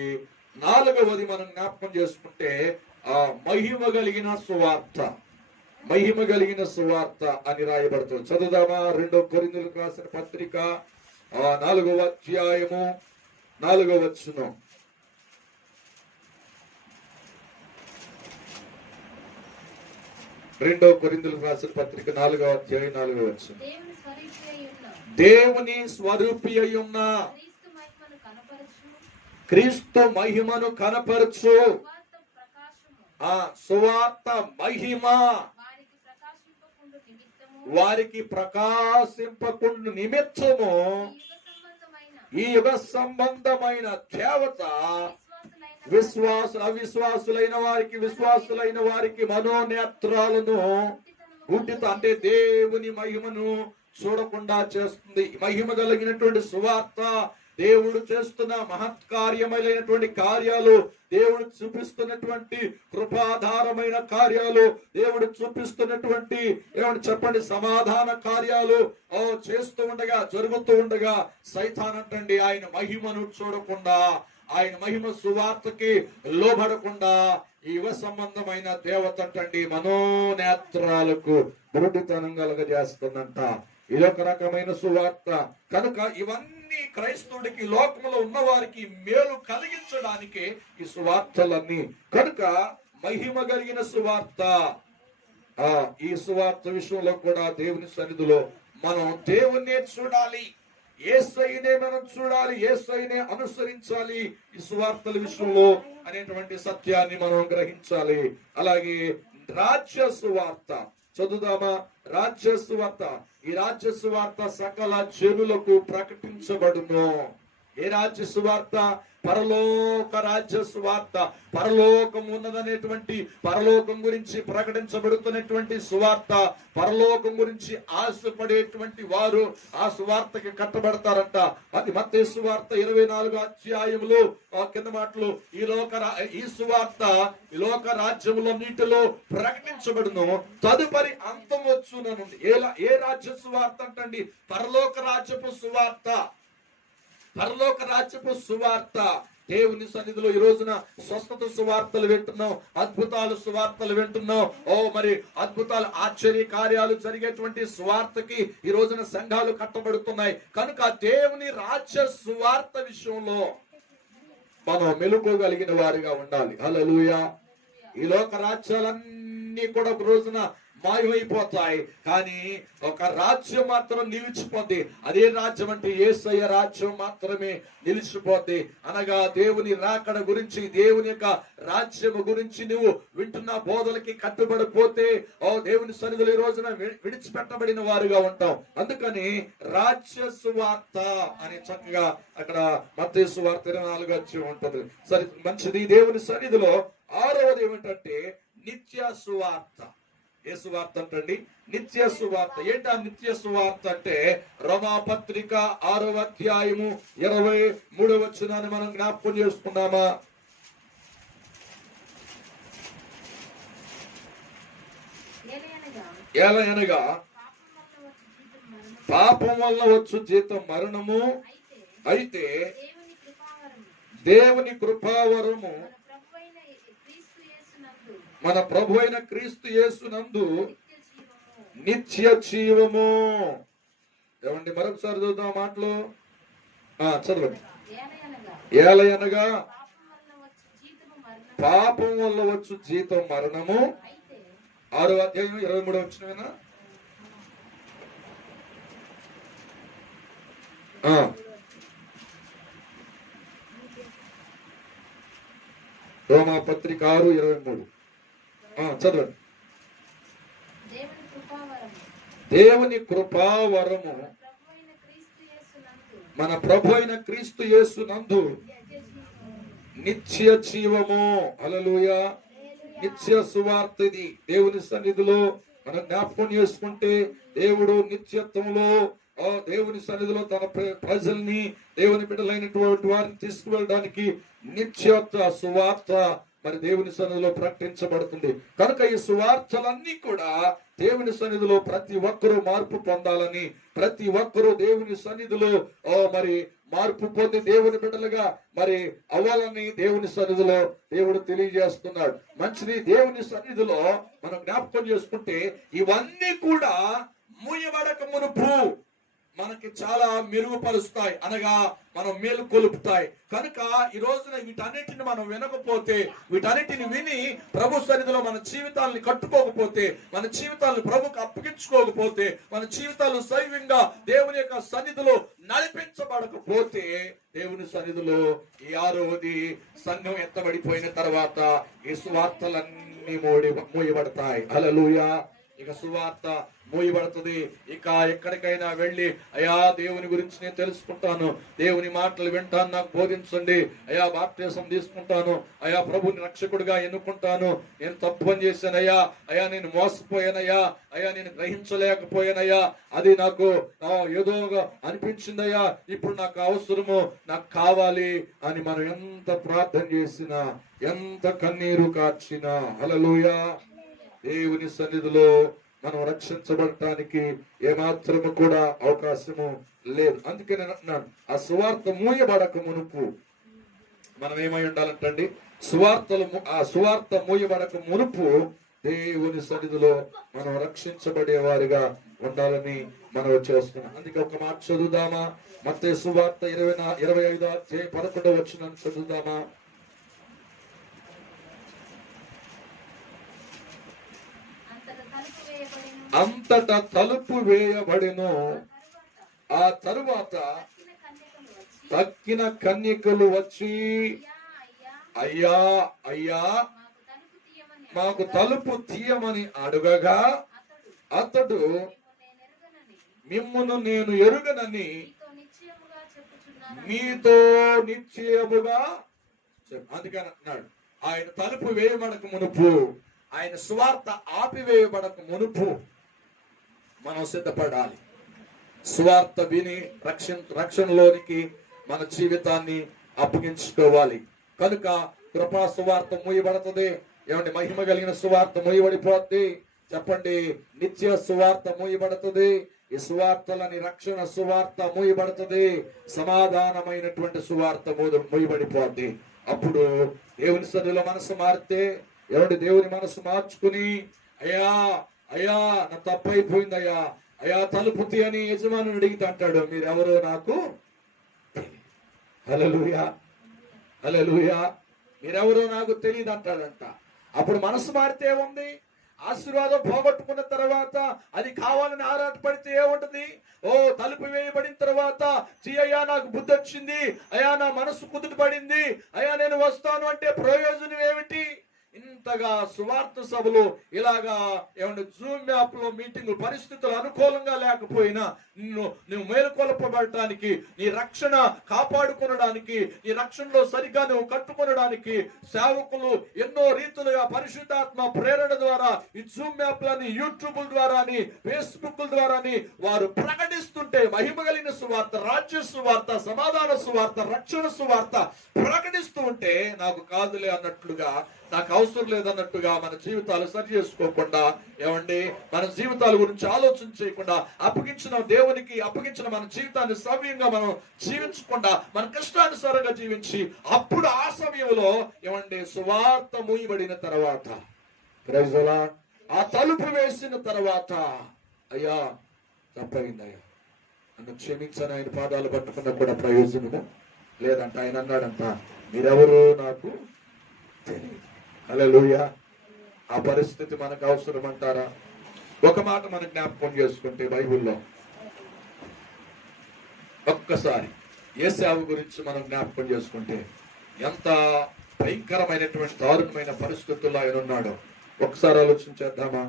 4వది మనం జ్ఞాపకం చేసుకుంటే మహిమ కలిగిన సువార్త అని రాయబడుతుంది. చదువుదామా? 2 కొరింథీయులకు రాసిన పత్రిక 4వ అధ్యాయము 4వ వచనం. 2 కొరింథీయులకు రాసిన పత్రిక 4వ అధ్యాయం 4వ వచనం. దేవుని స్వరూపి అయి ఉన్న క్రీస్తు మహిమను కనపరచు సువార్త మహిమ వారికి ప్రకాశింపకుండు నిమిత్తము ఈ యుగ సంబంధమైన దేవత అవిశ్వాసులైన వారికి మనోనేత్రాలను గుడ్డిత, అంటే దేవుని మహిమను చూడకుండా చేస్తుంది. మహిమ కలిగినటువంటి సువార్త, దేవుడు చేస్తున్న మహత్కార్యమైనటువంటి కార్యాలు, దేవుడు చూపిస్తున్నటువంటి కృపాధారమైన కార్యాలు, దేవుడు చూపిస్తున్నటువంటి ఏమని చెప్పండి సమాధాన కార్యాలు జరుగుతూ ఉండగా సైతానంటండి ఆయన మహిమను చూడకుండా, ఆయన మహిమ సువార్తకి లోబడకుండా ఈ యువ సంబంధమైన దేవత అంటండి మనోనేత్రాలకు గురుడితనం కలగజేస్తుందంట. ఇదొక రకమైన సువార్త. కనుక ఇవన్నీ క్రైస్తవుడికి, లోకంలో ఉన్న వారికి మేలు కలిగించడానికి ఈ సువార్తలన్నీ. కనుక మహిమ కలిగిన సువార్త. ఈ సువార్త విషయంలో కూడా దేవుని సన్నిధిలో మనం దేవుణ్ణే చూడాలి, యేసయ్యనే మనం చూడాలి, యేసయ్యనే అనుసరించాలి ఈ సువార్తల విషయంలో అనేటువంటి సత్యాన్ని మనం గ్రహించాలి. అలాగే రాజ్య సువార్త చదువుదామా? రాజ్య సువార్త. ఈ రాజ్య సువార్త సకల జనులకు ప్రకటించబడును. ఏ రాజ్య సువార్త? పరలోక రాజ్య సువార్త. పరలోకం ఉన్నదనేటువంటి, పరలోకం గురించి ప్రకటించబడుతున్నటువంటి సువార్త. పరలోకం గురించి ఆశపడేటువంటి వారు ఆ సువార్తకి కట్టబడతారంట. అది మత్తయి సువార్త 24వ అధ్యాయంలో కింద మాటలు, ఈ సువార్త ఈ లోక రాజ్యములో నీటిలో ప్రకటించబడును, తదుపరి అంతం వచ్చుననుంది. ఏ రాజ్య సువార్త అంటండి? పరలోక రాజ్యపు సువార్త. పరలోక రాజ్యపు సువార్త. దేవుని సన్నిధిలో ఈ రోజున స్వస్థత సువార్తలు వింటున్నాం, అద్భుతాలు సువార్తలు వింటున్నాం. మరి అద్భుతాలు, ఆశ్చర్య కార్యాలు జరిగేటువంటి సువార్తకి ఈ రోజున సంఘాలు కట్టబడుతున్నాయి. కనుక దేవుని రాజ్య సువార్త విషయంలో మనం మెలుకోగలిగిన వారిగా ఉండాలి. హల్లెలూయా. ఈ లోక రాజ్యాలన్నీ కూడా ఒక రోజున మాయమైపోతాయి, కానీ ఒక రాజ్యం మాత్రం నిలిచిపోద్ది. అదే రాజ్యం అంటే యేసయ్య రాజ్యం మాత్రమే నిలిచిపోద్ది. అనగా దేవుని రాకడ గురించి, దేవుని యొక్క రాజ్యము గురించి నువ్వు వింటున్న బోధలకి కట్టుబడిపోతే దేవుని సన్నిధిలో ఈ రోజున విడిచిపెట్టబడిన వారుగా ఉంటాం. అందుకని రాజ్య సువార్త అని చక్కగా అక్కడ మత్తయి సువార్త 24 ఉంటుంది. సరే, మంచిది. దేవుని సన్నిధిలో 6వది ఏమిటంటే నిత్య సువార్త. ఏ సువార్త అంటండి? నిత్య సువార్త. ఏంటి ఆ నిత్య సువార్త అంటే? రోమాపత్రిక 6వ అధ్యాయము 23వ వచనాన్ని మనం జ్ఞాపకం చేసుకున్నామా? ఏలయనగా పాపం వల్ల వచ్చు జీతం మరణము, అయితే దేవుని కృపావరము మన ప్రభు అయిన క్రీస్తు యేసునందు నిత్య జీవము. ఏమండి, మరొకసారి చూద్దాం మాటలు. చదవండి. ఏలయనగా పాపం వల్ల వచ్చు జీతం మరణము. 6వ అధ్యాయం 23వ వచనమేనా? రోమాపత్రిక 6:23 చదవండి. దేవుని కృపావరము మన ప్రభు అయిన క్రీస్తు యేసునందు నిత్య జీవము. హల్లెలూయా. నిత్య సువార్త ఇది. దేవుని సన్నిధిలో మనం జ్ఞాపకం చేసుకుంటే దేవుడు నిత్యత్వంలో దేవుని సన్నిధిలో తన ప్రజల్ని, దేవుని బిడ్డలైనటువంటి వారిని తీసుకువెళ్ళడానికి నిత్యత్వ సువార్త మరి దేవుని సన్నిధిలో ప్రకటించబడుతుంది. కనుక ఈ సువార్తలన్నీ కూడా దేవుని సన్నిధిలో ప్రతి ఒక్కరూ మార్పు పొందాలని, ప్రతి ఒక్కరూ దేవుని సన్నిధిలో మరి మార్పు పొంది దేవుని బిడ్డలుగా మరి అవ్వాలని దేవుని సన్నిధిలో దేవుడు తెలియజేస్తున్నాడు. మంచిది. దేవుని సన్నిధిలో మనం జ్ఞాపకం చేసుకుంటే ఇవన్నీ కూడా మూయబడక మునుపు మనకి చాలా మెరుగుపరుస్తాయి, అనగా మనం మేలు కొలుపుతాయి. కనుక ఈ రోజున వీటన్నిటిని మనం వినకపోతే, వీటన్నిటిని విని ప్రభు సన్నిధిలో మన జీవితాలను కట్టుకోకపోతే, మన జీవితాలను ప్రభుకు అప్పగించుకోకపోతే, మన జీవితాలు సైవ్యంగా దేవుని యొక్క సన్నిధిలో నడిపించబడకపోతే, దేవుని సన్నిధిలో ఈ 6వది సంఘం ఎత్తబడిపోయిన తర్వాత ఈ సువార్తలన్నీ మూయబడతాయి. హల్లెలూయా. ఇక సువార్త మూయబడుతుంది. ఇక ఎక్కడికైనా వెళ్ళి అయా దేవుని గురించి నేను తెలుసుకుంటాను, దేవుని మాటలు వింటాను, నాకు బోధించండి, అయా బాప్తిసం తీసుకుంటాను, అయా ప్రభుని రక్షకుడిగా ఎన్నుకుంటాను, నేను తప్పు పని చేశానయ్యా, అయా నేను మోసపోయానయ్యా, అయా నేను గ్రహించలేకపోయానయ్యా, అది నాకు ఏదో అనిపించిందయ్యా, ఇప్పుడు నాకు అవసరము, నాకు కావాలి అని మనం ఎంత ప్రార్థన చేసినా, ఎంత కన్నీరు కార్చినా, హల్లెలూయా, దేవుని సన్నిధిలో మనం రక్షించబడటానికి ఏమాత్రము కూడా అవకాశము లేదు. అందుకే నేను అంటున్నాను, ఆ సువార్త మూయబడక మునుపు మనం ఏమై ఉండాలంటండి? ఆ సువార్త మూయబడక మునుపు దేవుని సన్నిధిలో మనం రక్షించబడే వారిగా ఉండాలని మనం చేస్తున్నాం. అందుకే ఒక మాట చదువుదామా? మత్తయి సువార్త 25:11 వచనం చదువుదామా? అంతటా తలుపు వేయబడిను. ఆ తరువాత తక్కిన కన్యకలు వచ్చి అయ్యా అయ్యా మాకు తలుపు తీయమని అడుగగా అతడు మిమ్మును నేను ఎరుగనని మీతో నిశ్చయముగా అందుకని అన్నాడు. ఆయన తలుపు వేయబడక మునుపు, ఆయన సువార్త ఆపివేయబడక మునుపు మనం సిద్ధపడాలి. సువార్త విని రక్షణలోనికి మన జీవితాన్ని అప్పగించుకోవాలి. కనుక కృపా సువార్త మూయబడుతుంది. ఏమంటే మహిమ కలిగిన సువార్త మూయబడిపోద్ది. చెప్పండి, నిత్య సువార్త మూయబడుతుంది. ఈ సువార్తలని రక్షణ సువార్త మూయబడుతుంది. సమాధానమైనటువంటి సువార్త మూయబడిపోద్ది. అప్పుడు దేవుని సన్నిధిలో మనసు మారితే, ఏమంటే దేవుని మనసు మార్చుకుని అయ్యా అయ్యా నా తప్పు అయిపోయిందయ్యా, అయ్యా తలుపు అని యజమాని అడిగితే అంటాడు, మీరెవరో నాకు. హల్లెలూయా. హల్లెలూయా. మీరెవరో నాకు తెలియదు అంటాడంట. అప్పుడు మనసు మారితే ఏముంది? ఆశీర్వాదం పోగొట్టుకున్న తర్వాత అది కావాలని ఆరాటపడితే ఏముంటది? ఓ తలుపు వేయబడిన తర్వాత అయ్యా నాకు బుద్ధి వచ్చింది, అయ్యా నా మనసు కుదుట పడింది, అయ్యా నేను వస్తాను అంటే ప్రయోజనం ఏమిటి? ఇంతగా సువార్త సభలు ఇలాగా ఏమంటే జూమ్ యాప్ లో మీటింగ్ పరిస్థితులు అనుకూలంగా లేకపోయినా నువ్వు మేలుకొల్పబడటానికి, నీ రక్షణ కాపాడుకొనడానికి, నీ రక్షణలో సరిగ్గా నువ్వు కట్టుకొనడానికి సేవకులు ఎన్నో రీతులుగా పరిశుద్ధాత్మ ప్రేరణ ద్వారా ఈ జూమ్ యాప్లని, యూట్యూబ్ ద్వారాని, ఫేస్బుక్ ద్వారాని వారు ప్రకటిస్తుంటే మహిమ కలిగిన సువార్త, రాజ్య సువార్త, సమాధాన సువార్త, రక్షణ సువార్త ప్రకటిస్తూ ఉంటే నాకు కాదులే అన్నట్లుగా, నాకు అవసరం లేదన్నట్టుగా మన జీవితాలు సరి చేసుకోకుండా, ఏమండి మన జీవితాల గురించి ఆలోచన చేయకుండా, దేవునికి అప్పగించిన మన జీవితాన్ని సవ్యంగా మనం జీవించకుండా మన కష్టానుసారంగా జీవించి, అప్పుడు ఆ సమయంలో ఏమండి సువార్త మూయబడిన తర్వాత, ఆ తలుపు వేసిన తర్వాత, అయ్యా తప్పైందయ్యా నన్ను క్షమించని ఆయన పాదాలు పట్టుకున్నా కూడా ప్రయోజనము లేదంట. ఆయన అన్నాడంట, మీరెవరో నాకు తెలియదు. హల్లెలూయా. ఆ పరిస్థితి మనకు అవసరం అంటారా? ఒక మాట మనం జ్ఞాపకం చేసుకుంటే బైబిల్లో ఒక్కసారి యేసావు గురించి మనం జ్ఞాపకం చేసుకుంటే ఎంత భయంకరమైనటువంటి దారుణమైన పరిస్థితుల్లో ఆయన ఉన్నాడో ఒకసారి ఆలోచించేద్దామా?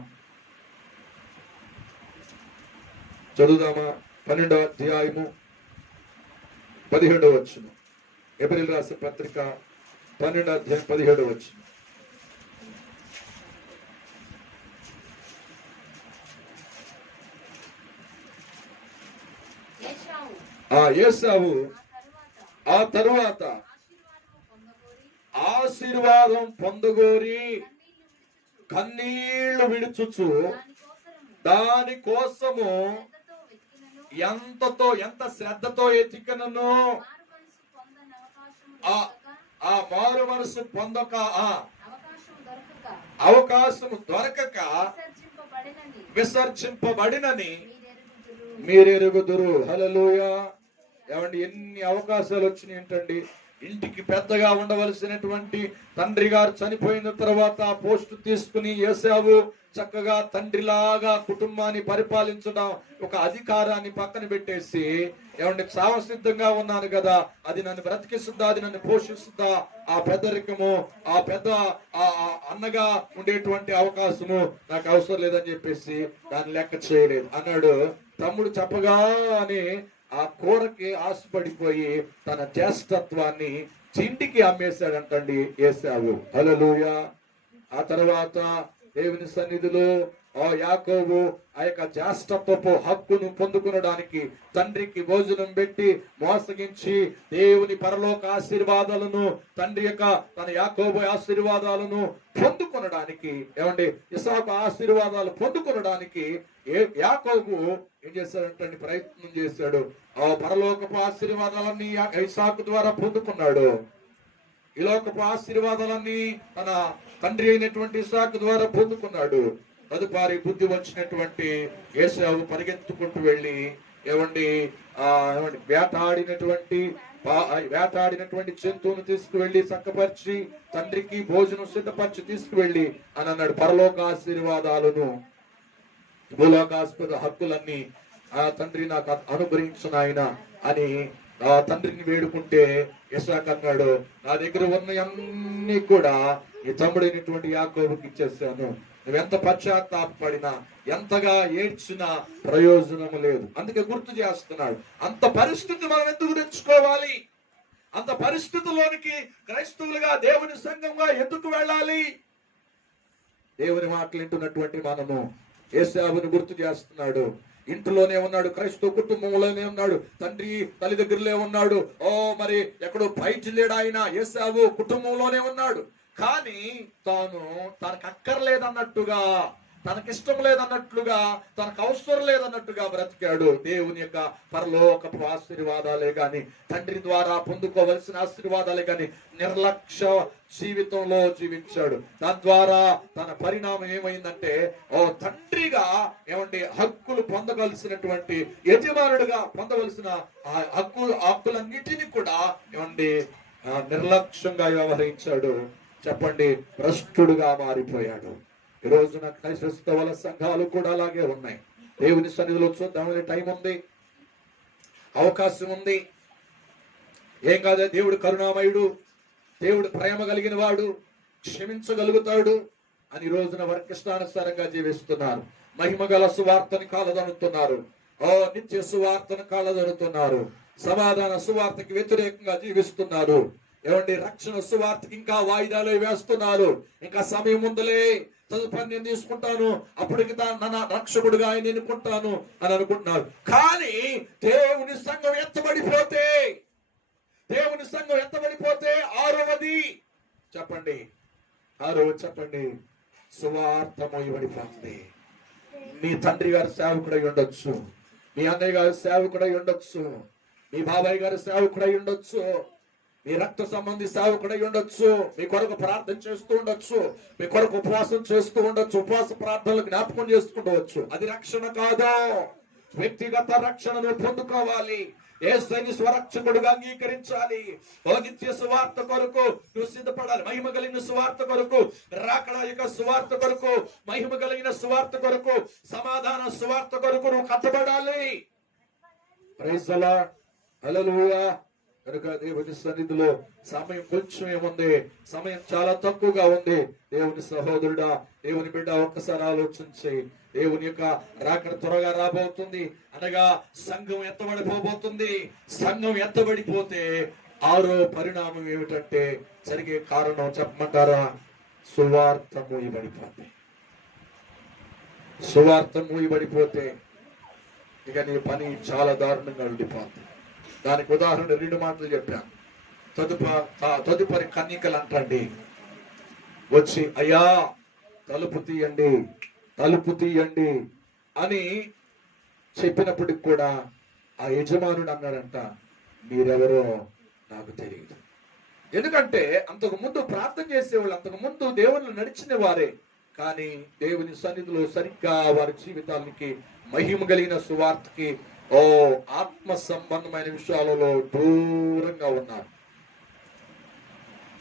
చదువుదామా? 12వ అధ్యాయము 17వ వచనం. ఎబ్రీయులకు రాసిన పత్రిక 12వ అధ్యాయం 17వ వచనం. యేసావు ఆ తరువాత ఆశీర్వాదం పొందగోరి కన్నీళ్లు విడుచుచు దాని కోసము ఎంత శ్రద్ధతో ఎతికనను ఆ మారు మనసు పొందక, అవకాశము దొరకక విసర్జింపబడినని మీరెరుగుదురు. హల్లెలూయా. ఏమండి ఎన్ని అవకాశాలు వచ్చినాయి ఏంటండి? ఇంటికి పెద్దగా ఉండవలసినటువంటి తండ్రి గారు చనిపోయిన తర్వాత పోస్టు తీసుకుని యేసావు చక్కగా తండ్రిలాగా కుటుంబాన్ని పరిపాలించడం, ఒక అధికారాన్ని పక్కన పెట్టేసి, ఏమంటే చావ సిద్ధంగా ఉన్నాను కదా, అది నన్ను బ్రతికిస్తుందా, అది నన్ను పోషిస్తుందా, ఆ పెద్దరికము, ఆ పెద్ద అన్నగా ఉండేటువంటి అవకాశము నాకు అవసరం లేదని చెప్పేసి దాన్ని లెక్క చేయలేదు అన్నాడు. తమ్ముడు చెప్పగా అని ఆ కూరకి ఆశపడిపోయి తన జ్యేష్ఠత్వాన్ని చింటికి అమ్మేశాడంటండి యేసావు. హల్లెలూయా. ఆ తర్వాత దేవుని సన్నిధిలో యాకోబు ఆ యొక్క జ్యేష్ఠత్వపు హక్కును పొందుకునడానికి తండ్రికి భోజనం పెట్టి మోసగించి దేవుని పరలోక ఆశీర్వాదాలను, తండ్రి యొక్క తన యాకోబు ఆశీర్వాదాలను పొందుకొనడానికి, ఏమండి ఇసాకు ఆశీర్వాదాలు పొందుకొనడానికి యాకోబు ఏం చేశాడంటే ప్రయత్నం చేశాడు. ఆ పరలోకపు ఆశీర్వాదాలన్నీ ఇసాకు ద్వారా పొందుకున్నాడు. ఈ లోకపు ఆశీర్వాదాలన్నీ తన తండ్రి అయినటువంటి ఇసాకు ద్వారా పొందుకున్నాడు. తదుపరి బుద్ధి వచ్చినటువంటి యేసావు పరిగెత్తుకుంటూ వెళ్ళి ఏమండి వేటాడినటువంటి జంతువును తీసుకువెళ్ళి చక్కపరిచి తండ్రికి భోజనం సిద్ధపరిచి తీసుకువెళ్ళి అని అన్నాడు, పరలోక ఆశీర్వాదాలను, భూలోకాస్పద హక్కులన్నీ ఆ తండ్రి నాకు అనుగ్రహించిన ఆయన అని ఆ తండ్రిని వేడుకుంటే ఇసాకు అన్నాడు, నా దగ్గర ఉన్న అన్ని కూడా ఈ తమ్ముడైనటువంటి యాకోబుకి ఇచ్చేసాను. నువ్వెంత పశ్చాత్తాపడినా, ఎంతగా ఏడ్చినా ప్రయోజనం లేదు. అందుకే గుర్తు చేస్తున్నాడు. అంత పరిస్థితి మనం ఎందుకు తెచ్చుకోవాలి? అంత పరిస్థితుల్లోనికి క్రైస్తవులుగా దేవుని సంఘంగా ఎందుకు వెళ్ళాలి? దేవుని మాటలు వింటున్నటువంటి మనము యేసావుని గుర్తు చేస్తున్నాడు. ఇంట్లోనే ఉన్నాడు, క్రైస్తవ కుటుంబంలోనే ఉన్నాడు, తండ్రి తల్లి దగ్గరలే ఉన్నాడు. మరి ఎక్కడో బయట లేడు ఆయన. యేసావు కుటుంబంలోనే ఉన్నాడు, కానీ తనకు అక్కర్లేదన్నట్టుగా, తనకిష్టం లేదన్నట్లుగా, తనకు అవసరం లేదన్నట్టుగా బ్రతికాడు. దేవుని యొక్క పరలోకపు ఆశీర్వాదాలే గాని, తండ్రి ద్వారా పొందుకోవలసిన ఆశీర్వాదాలే గాని నిర్లక్ష్య జీవితంలో జీవించాడు. దాని ద్వారా తన పరిణామం ఏమైందంటే తండ్రిగా హక్కులు పొందవలసినటువంటి, యజమానుడిగా పొందవలసిన హక్కులన్నిటినీ కూడా నిర్లక్ష్యంగా వ్యవహరించాడు. చెప్పండి, భ్రష్టుడుగా మారిపోయాడు. ఈ రోజున క్రైస్తవ సంఘాలు కూడా అలాగే ఉన్నాయి. దేవుని సన్నిధిలో చూద్దామని టైం ఉంది, అవకాశం ఉంది. ఏం కాదు, దేవుడు కరుణామయుడు, దేవుడు ప్రేమ కలిగిన వాడు, క్షమించగలుగుతాడు అని ఈ రోజున వారి కృష్ణానుసారంగా జీవిస్తున్నారు. మహిమ గల సువార్తని కాలదనుతున్నారు. నిత్య సువార్తను కాలదనుతున్నారు. సమాధాన సువార్తకి వ్యతిరేకంగా జీవిస్తున్నారు. ఏమండి, రక్షణ సువార్తకి ఇంకా వాయిదాలు వేస్తున్నారు. ఇంకా సమయం ఉందలే, తదుపరి నేను తీసుకుంటాను, అప్పటికి నా రక్షకుడుగా ఆయన ఎన్నుకుంటాను అని అనుకుంటున్నారు. కానీ దేవుని సంఘం ఎత్తబడిపోతే, దేవుని సంఘం ఎత్తబడిపోతే ఆరవది చెప్పండి, చెప్పండి, సువార్త మోయబడిపోతుంది. మీ తండ్రి గారు సేవకుడై ఉండొచ్చు, మీ అన్నయ్య గారు సేవకుడై ఉండొచ్చు, మీ బాబాయ్ గారు సేవకుడై ఉండొచ్చు, మీ రక్త సంబంధి సేవకుడై ఉండొచ్చు, మీ కొరకు ప్రార్థన చేస్తూ ఉండొచ్చు, మీ కొరకు ఉపవాసం చేస్తూ ఉండొచ్చు, ఉపవాస ప్రార్థనలు జ్ఞాపకం చేసుకుంటవచ్చు. అది రక్షణ కాదు. వ్యక్తిగత రక్షణను పొందుకోవాలి. యేసుని స్వరక్షకుడుగా అంగీకరించాలి. నిత్య సువార్త కొరకు నువ్వు సిద్ధపడాలి. మహిమ కలిగిన సువార్త కొరకు, రాకడ యొక్క సువార్త కొరకు, మహిమ కలిగిన సువార్త కొరకు, సమాధాన సువార్త కొరకు నువ్వు కట్టబడాలి. ప్రైజ్ ది లార్డ్, హల్లెలూయా. కనుక దేవుని సన్నిధిలో సమయం కొంచెం ఏముంది, సమయం చాలా తక్కువగా ఉంది. దేవుని సహోదరుడా, దేవుని బిడ్డ, ఒక్కసారి ఆలోచించి, దేవుని యొక్క రాకడ త్వరగా రాబోతుంది అనగా సంఘం ఎత్తబడిపోబోతుంది. సంఘం ఎత్తబడిపోతే ఆరో పరిణామం ఏమిటంటే, జరిగే కారణం చెప్పమంటారా? సువార్త మూయబడిపోతే. సువార్త మూయబడిపోతే ఇక నీ పని చాలా దారుణంగా ఉండిపోతుంది. దానికి ఉదాహరణ 2 మాటలు చెప్పాను. తదుపరి కన్యకలు అంటండి వచ్చి, అయ్యా తలుపు తీయండి, తలుపు తీయండి అని చెప్పినప్పటికి కూడా ఆ యజమానుడు అన్నాడంట, మీరెవరో నాకు తెలియదు. ఎందుకంటే అంతకు ముందు ప్రార్థన చేసేవాళ్ళు, అంతకు ముందు దేవుళ్ళు నడిచిన వారే, కానీ దేవుని సన్నిధిలో సరిగ్గా వారి జీవితానికి మహిమ కలిగిన సువార్తకి ఆత్మ సంబంధమైన విషయాలలో దూరంగా ఉన్నారు.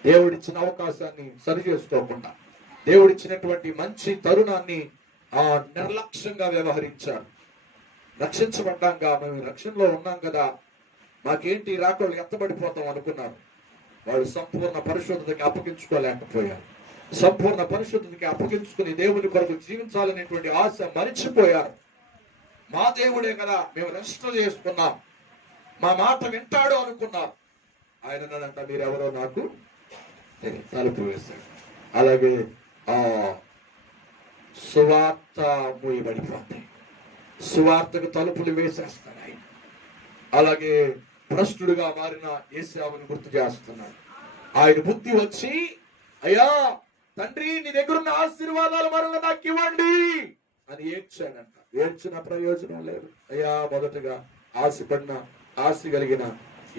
దేవుడిచ్చిన అవకాశాన్ని సరి చేసుకోకుండా, దేవుడిచ్చినటువంటి మంచి తరుణాన్ని నిర్లక్ష్యంగా వ్యవహరించారు. రక్షించబడ్డాంగా, మేము రక్షణలో ఉన్నాం కదా, మాకేంటి రాకళ్ళు ఎత్తబడిపోతాం అనుకున్నారు. వాళ్ళు సంపూర్ణ పరిశుద్ధతకి అప్పగించుకోలేకపోయారు. సంపూర్ణ పరిశుద్ధతకి అప్పగించుకుని దేవుని కొరకు జీవించాలనేటువంటి ఆశ మరిచిపోయారు. మా దేవుడే కదా, మేము రెస్ట్ చేసుకున్నాం, మా మాట వింటాడు అనుకున్నాం. ఆయన మీరెవరో నాకు తలుపు వేశాడు. అలాగే సువార్త మూయబడిపోతాయి. సువార్తకు తలుపులు వేసేస్తాడు ఆయన. అలాగే భ్రష్టుడుగా మారిన యేసావుని గుర్తు చేస్తున్నాడు. ఆయన బుద్ధి వచ్చి, అయ్యా తండ్రి, నీ దగ్గరున్న ఆశీర్వాదాలు మరలా నాకు ఇవ్వండి అని ఏడ్చాడంట. ఏడ్చిన ప్రయోజనం లేదు. అయ్యా, మొదటగా ఆశ కలిగిన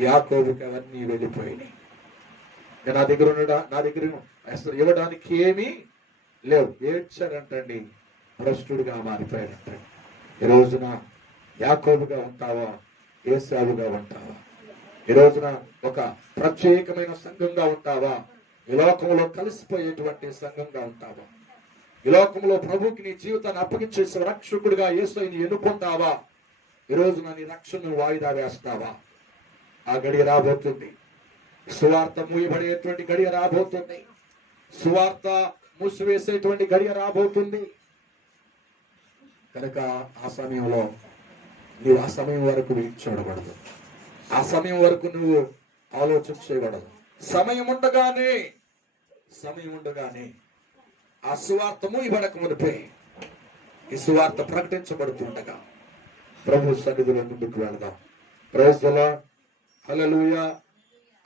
యాకోబుకి అవన్నీ వెళ్ళిపోయినాయి. నా దగ్గర అసలు ఇవ్వడానికి ఏమీ లేవు. ఏడ్చాడంటండి, భ్రష్టుడిగా మారిపోయాడంటండి. ఈ రోజున యాకోబుగా ఉంటావా, ఏసావుగా ఉంటావా? ఈ రోజున ఒక ప్రత్యేకమైన సంఘంగా ఉంటావా, ఈ లోకంలో కలిసిపోయేటువంటి సంఘంగా ఉంటావా? ఈ లోకంలో ప్రభుకి నీ జీవితాన్ని అప్పగించే రక్షకుడిగా యేసుని ఎన్నుకుంటావా? ఈ రోజున నీ రక్షణను వాయిదా వేస్తావా? ఆ గడియ రాబోతుంది. సువార్త మూయబడేటువంటి గడియ రాబోతుంది. సువార్త మూసివేసేటువంటి గడియ రాబోతుంది. కనుక ఆ సమయంలో నువ్వు ఆ సమయం వరకు వేచి చూడకూడదు. ఆ సమయం వరకు నువ్వు ఆలోచన చేయకూడదు. సమయం ఉండగానే ఆ సువార్తము ఇవ్వడక మునిపే ఈ సువార్త ప్రకటించబడుతుండగా ప్రభు సన్నిధిలో ముందుకు వెళదాం. ప్రైజ్ ది లార్డ్, హల్లెలూయా,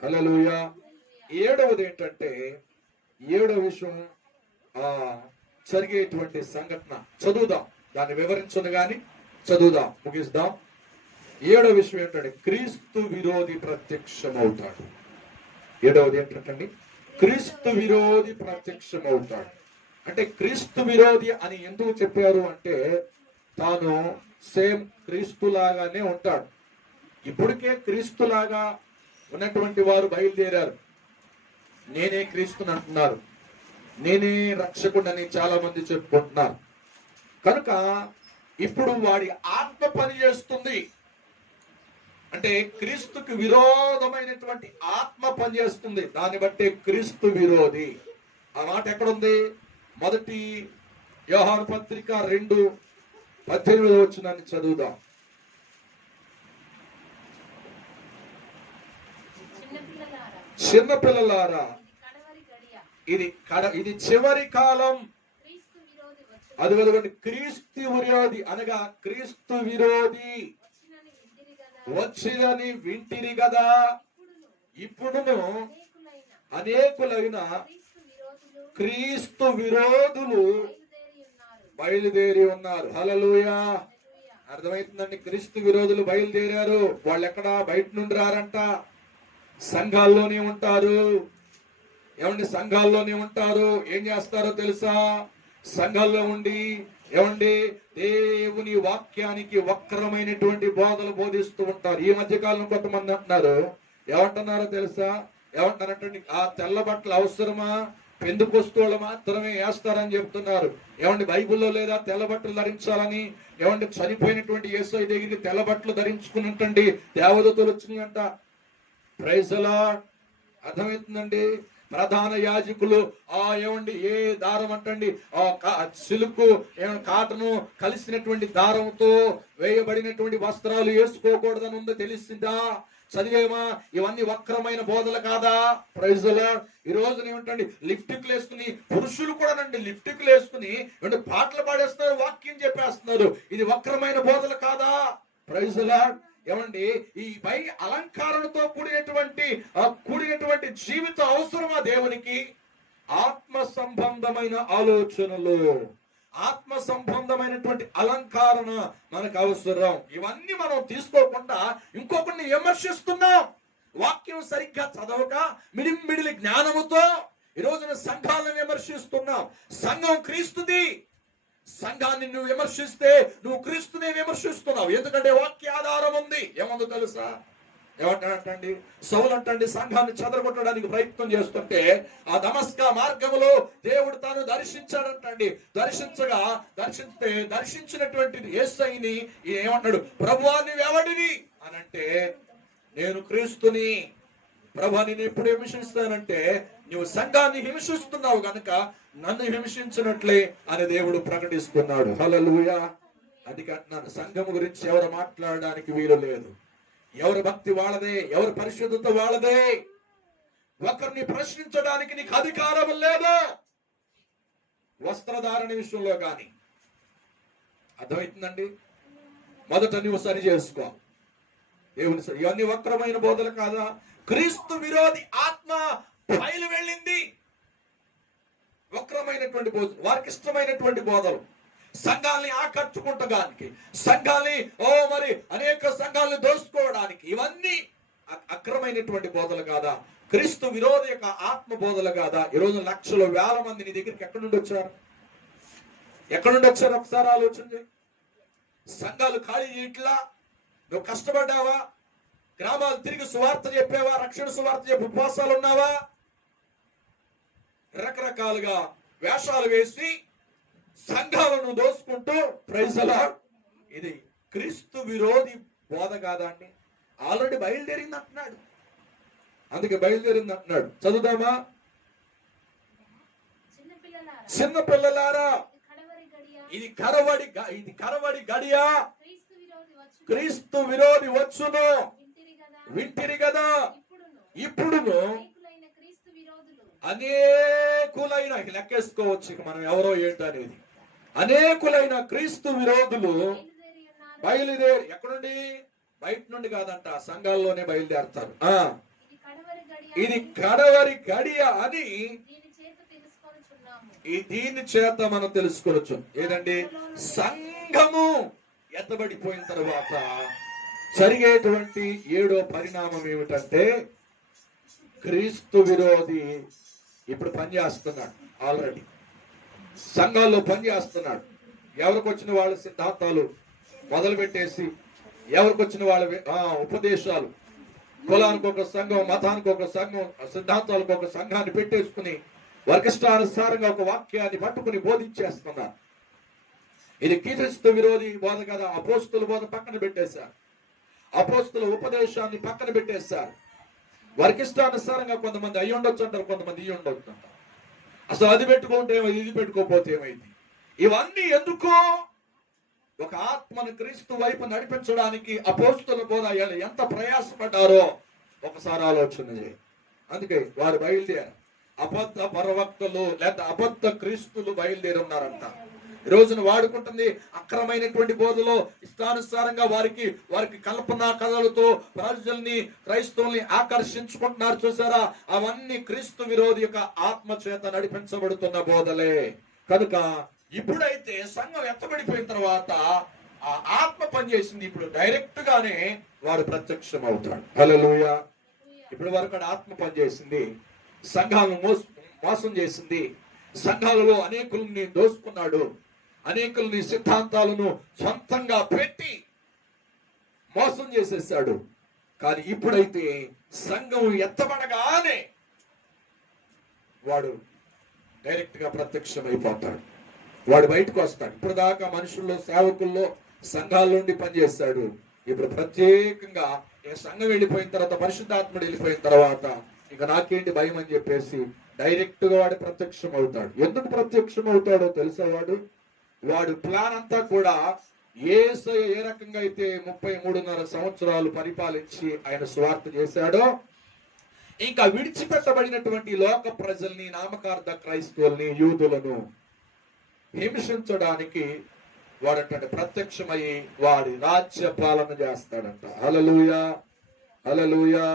హల్లెలూయా. 7వది ఏంటంటే, 7వ విషయం జరిగేటువంటి సంఘటన చదువుదాం. దాన్ని వివరించను గాని చదువుదాం, ముగిస్తాం. 7వ విషయం ఏంటంటే, క్రీస్తు విరోధి ప్రత్యక్షమవుతాడు. 7వది ఏంటంటే, క్రీస్తు విరోధి ప్రత్యక్షమవుతాడు. అంటే క్రీస్తు విరోధి అని ఎందుకు చెప్పారు అంటే, తాను సేమ్ క్రీస్తులాగానే ఉంటాడు. ఇప్పటికే క్రీస్తులాగా ఉన్నటువంటి వారు బయలుదేరారు. నేనే క్రీస్తుని అంటున్నారు, నేనే రక్షకుడని చాలా మంది చెప్పుకుంటున్నారు. కనుక ఇప్పుడు వాడి ఆత్మ పని చేస్తుంది. అంటే క్రీస్తుకు విరోధమైనటువంటి ఆత్మ పనిచేస్తుంది. దాన్ని బట్టి క్రీస్తు విరోధి. ఆ మాట ఎక్కడుంది? మొదటి యోహాను పత్రిక 2:18 చదువుదాం. చిన్నపిల్లలారా, ఇది చివరి కాలం. అది క్రీస్తు విరోధి అనగా క్రీస్తు విరోధి వచ్చినని వింటిరి కదా. ఇప్పుడును అనేకులైన క్రీస్తు విరోధులు బయలుదేరి ఉన్నారు. హల్లెలూయా. అర్థమవుతుందండి? క్రీస్తు విరోధులు బయలుదేరారు. వాళ్ళు ఎక్కడ బయట నుండి రారంట, సంఘాల్లోనే ఉంటారు. ఏమండి? సంఘాల్లోనే ఉంటారు. ఏం చేస్తారో తెలుసా? సంఘాల్లో ఉండి ఏమండి దేవుని వాక్యానికి వక్రమైనటువంటి బోధలు బోధిస్తూ ఉంటారు. ఈ మధ్య కాలంలో కొంతమంది అంటున్నారు, ఏమంటున్నారో తెలుసా? ఏమంటారంటే ఆ తెల్ల బట్టలు అవసరమా, పెందుకొస్తోళ్ళు మాత్రమే వేస్తారని చెప్తున్నారు. ఏమండి? బైబిల్లో లేదా తెల్ల బట్టలు ధరించాలని? ఏమంటే చనిపోయినటువంటి యేసయ్య దగ్గరికి తెల్ల బట్టలు ధరించుకున్నట్టండి దేవదూతలు వచ్చినాయంట. Praise the lord. అర్థమవుతుందండి? ప్రధాన యాజకులు ఏమండి ఏ దారం అంటండి సిలుకు కాటను కలిసినటువంటి దారంతో వేయబడినటువంటి వస్త్రాలు వేసుకోకూడదని ఉందో తెలిసిందా? చదివేమా? ఇవన్నీ వక్రమైన బోధలు కాదా? Praise the lord. ఈ రోజున ఏమిటండి లిప్టిక్లు వేసుకుని, పురుషులు కూడానండి లిప్టిక్లు వేసుకుని పాటలు పాడేస్తున్నారు, వాక్యం చెప్పేస్తున్నారు. ఇది వక్రమైన బోధలు కాదా? Praise the lord. ఏమండి? ఈ పై అలంకారాలతో కూడినటువంటి జీవితం అవసరమా దేవునికి? ఆత్మ సంబంధమైన ఆలోచనలు, ఆత్మ సంబంధమైనటువంటి అలంకారణ మనకు అవసరం. ఇవన్నీ మనం తీసుకోకుండా ఇంకొకరిని విమర్శిస్తున్నాం. వాక్యం సరిగ్గా చదవక మిడిమిడిలి జ్ఞానముతో ఈ రోజున సంఘాలను విమర్శిస్తున్నాం. సంఘం క్రీస్తుది. సంఘాన్ని నువ్వు విమర్శిస్తే నువ్వు క్రీస్తునే విమర్శిస్తున్నావు. ఎందుకంటే వాక్య ఆధారం ఉంది. ఏముందో తెలుసా? ఏమంటాడంటండి సౌలు అంటండి సంఘాన్ని చెదరగొట్టడానికి ప్రయత్నం చేస్తుంటే ఆ దమస్కా మార్గములో దేవుడు తాను దర్శించాడంటండి. దర్శించినటువంటి యేసయ్యని ఏమంటాడు? ప్రభువా నీవెవడివి అని అంటే, నేను క్రీస్తుని. ప్రభువా నేను ఎప్పుడు హింసిస్తానంటే, నువ్వు సంఘాన్ని హింసిస్తున్నావు గనుక నన్ను హింసించినట్లే అని దేవుడు ప్రకటిస్తున్నాడు. హల్లెలూయా. అందుకే అంటున్నాను, సంఘం గురించి ఎవరు మాట్లాడడానికి వీలు లేదు. ఎవరి భక్తి వాళ్ళదే, ఎవరి పరిశుద్ధత వాళ్ళదే. ఒకరిని ప్రశ్నించడానికి నీకు అధికారం లేదు. వస్త్రధారణ విషయంలో కానీ. అర్థమవుతుందండి? మొదట నువ్వు సరి చేసుకో. దేవుని ఇవన్నీ వక్రమైన బోధలు కాదా? క్రీస్తు విరోధి ఆత్మ బయలు వెళ్ళింది. వక్రమైనటువంటి బోధలు, వారికి ఇష్టమైనటువంటి బోధలు, సంఘాలని ఆకర్షుకుంటడానికి, సంఘాలని మరి అనేక సంఘాలను దోసుకోవడానికి, ఇవన్నీ అక్రమైనటువంటి బోధలు కాదా? క్రీస్తు విరోధి యొక్క ఆత్మ బోధలు కాదా? ఈ రోజు లక్షల వేల మంది నీ దగ్గరికి ఎక్కడి నుండి వచ్చారు? ఒకసారి ఆలోచన చేయి. సంఘాలు ఖాళీ చేయట్లా? నువ్వు కష్టపడ్డావా? గ్రామాలు తిరిగి సువార్త చెప్పావా? రక్షణ సువార్త చెప్పి ఉపవాసాలు ఉన్నావా? రకరకాలుగా వేషాలు వేసి సంఘాలను దోసుకుంటూ ప్రైజ్ ది లార్డ్. ఇది క్రీస్తు విరోధి బోధ కాదా అండి? ఆల్రెడీ బయలుదేరింది అంటున్నాడు. అందుకే బయలుదేరింది అంటున్నాడు. చదువుదామా? చిన్న పిల్లలారా, ఇది కరవడి గడియ. క్రీస్తు విరోధి వచ్చును వింటిరి కదా. ఇప్పుడును అనేకులైన, లెక్కేసుకోవచ్చు ఇక మనం ఎవరో ఏంటనేది, అనేకులైన క్రీస్తు విరోధులు బయలుదేరి, ఎక్కడుండి? బయట నుండి కాదంట, సంఘాల్లోనే బయలుదేరతారు. ఇది కడవరి గడియ అని దీని చేత మనం తెలుసుకోవచ్చు. ఏదండి? సంఘము ఎత్తబడిపోయిన తర్వాత జరిగేటువంటి 7వ పరిణామం ఏమిటంటే, క్రీస్తు విరోధి ఇప్పుడు పనిచేస్తున్నాడు. ఆల్రెడీ సంఘాల్లో పనిచేస్తున్నాడు. ఎవరికి వచ్చిన వాళ్ళ సిద్ధాంతాలు మొదలు పెట్టేసి, ఎవరికి వచ్చిన వాళ్ళ ఉపదేశాలు కులానికి ఒక సంఘం, మతానికి ఒక సంఘం, సిద్ధాంతాలకు ఒక సంఘాన్ని పెట్టేసుకుని వర్గష్టానుసారంగా ఒక వాక్యాన్ని పట్టుకుని బోధించేస్తున్నారు. ఇది క్రీస్తు విరోధి బోధ కదా. అపోస్తుల బోధ పక్కన పెట్టేశారు, అపోస్తుల ఉపదేశాన్ని పక్కన పెట్టేశారు. వర్గష్టానుసారంగా కొంతమంది అయ్యి ఉండొచ్చు అంటారు, కొంతమంది ఇయ్యి ఉండొచ్చు అంటారు. అసలు అది పెట్టుకుంటే ఏమైంది, ఇది పెట్టుకోకపోతే ఏమైంది? ఇవన్నీ ఎందుకో ఒక ఆత్మను క్రీస్తు వైపు నడిపించడానికి అపోస్తుల బోధ ఎంత ప్రయాసపడ్డారో ఒకసారి ఆలోచన చేయి. అందుకే వారు బయలుదేరారు. అబద్ధ ప్రవక్తలు లేదా అబద్ధ క్రీస్తులు బయలుదేరి ఉన్నారంట. ఈ రోజున వాడుకుంటుంది అక్రమైనటువంటి బోధలో ఇష్టానుసారంగా వారికి కల్పన కథలతో ప్రజల్ని, క్రైస్తవుల్ని ఆకర్షించుకుంటున్నారు. చూసారా? అవన్నీ క్రీస్తు విరోధి యొక్క ఆత్మ చేత నడిపించబడుతున్న బోధలే. కనుక ఇప్పుడైతే సంఘం ఎత్తబడిపోయిన తర్వాత ఆ ఆత్మ పనిచేసింది. ఇప్పుడు డైరెక్ట్ గానే వాడు ప్రత్యక్షం అవుతాడు. హల్లెలూయా. ఇప్పుడు వరకు ఆత్మ పనిచేసింది, సంఘాలను మోసం చేసింది, సంఘాలలో అనేకుల్ని దోసుకున్నాడు, అనేకుల్ని సిద్ధాంతాలను సొంతంగా పెట్టి మోసం చేసేసాడు. కానీ ఇప్పుడైతే సంఘం ఎత్తబడగానే వాడు డైరెక్ట్ గా ప్రత్యక్షం అయిపోతాడు. వాడు బయటకు వస్తాడు. ఇప్పుడు దాకా మనుషుల్లో, సేవకుల్లో, సంఘాల నుండి పనిచేస్తాడు. ఇప్పుడు ప్రత్యేకంగా సంఘం వెళ్ళిపోయిన తర్వాత, పరిశుద్ధాత్ముడు వెళ్ళిపోయిన తర్వాత ఇక నాకేంటి భయం అని చెప్పేసి డైరెక్ట్ గా వాడు ప్రత్యక్షం అవుతాడు. ఎందుకు ప్రత్యక్షం అవుతాడో తెలుసా? వాడు ప్లాన్ అంతా కూడా యేసయ్య ఏ రకంగా అయితే 33.5 సంవత్సరాలు పరిపాలించి ఆయన స్వార్థ చేశాడో, ఇంకా విడిచిపెట్టబడినటువంటి లోక ప్రజల్ని, నామకార్థ క్రైస్తవుల్ని, యూదులను హింసించడానికి వాడంటే ప్రత్యక్షమయ్యి వాడి రాజ్య పాలన చేస్తాడంట. హల్లెలూయా, హల్లెలూయా.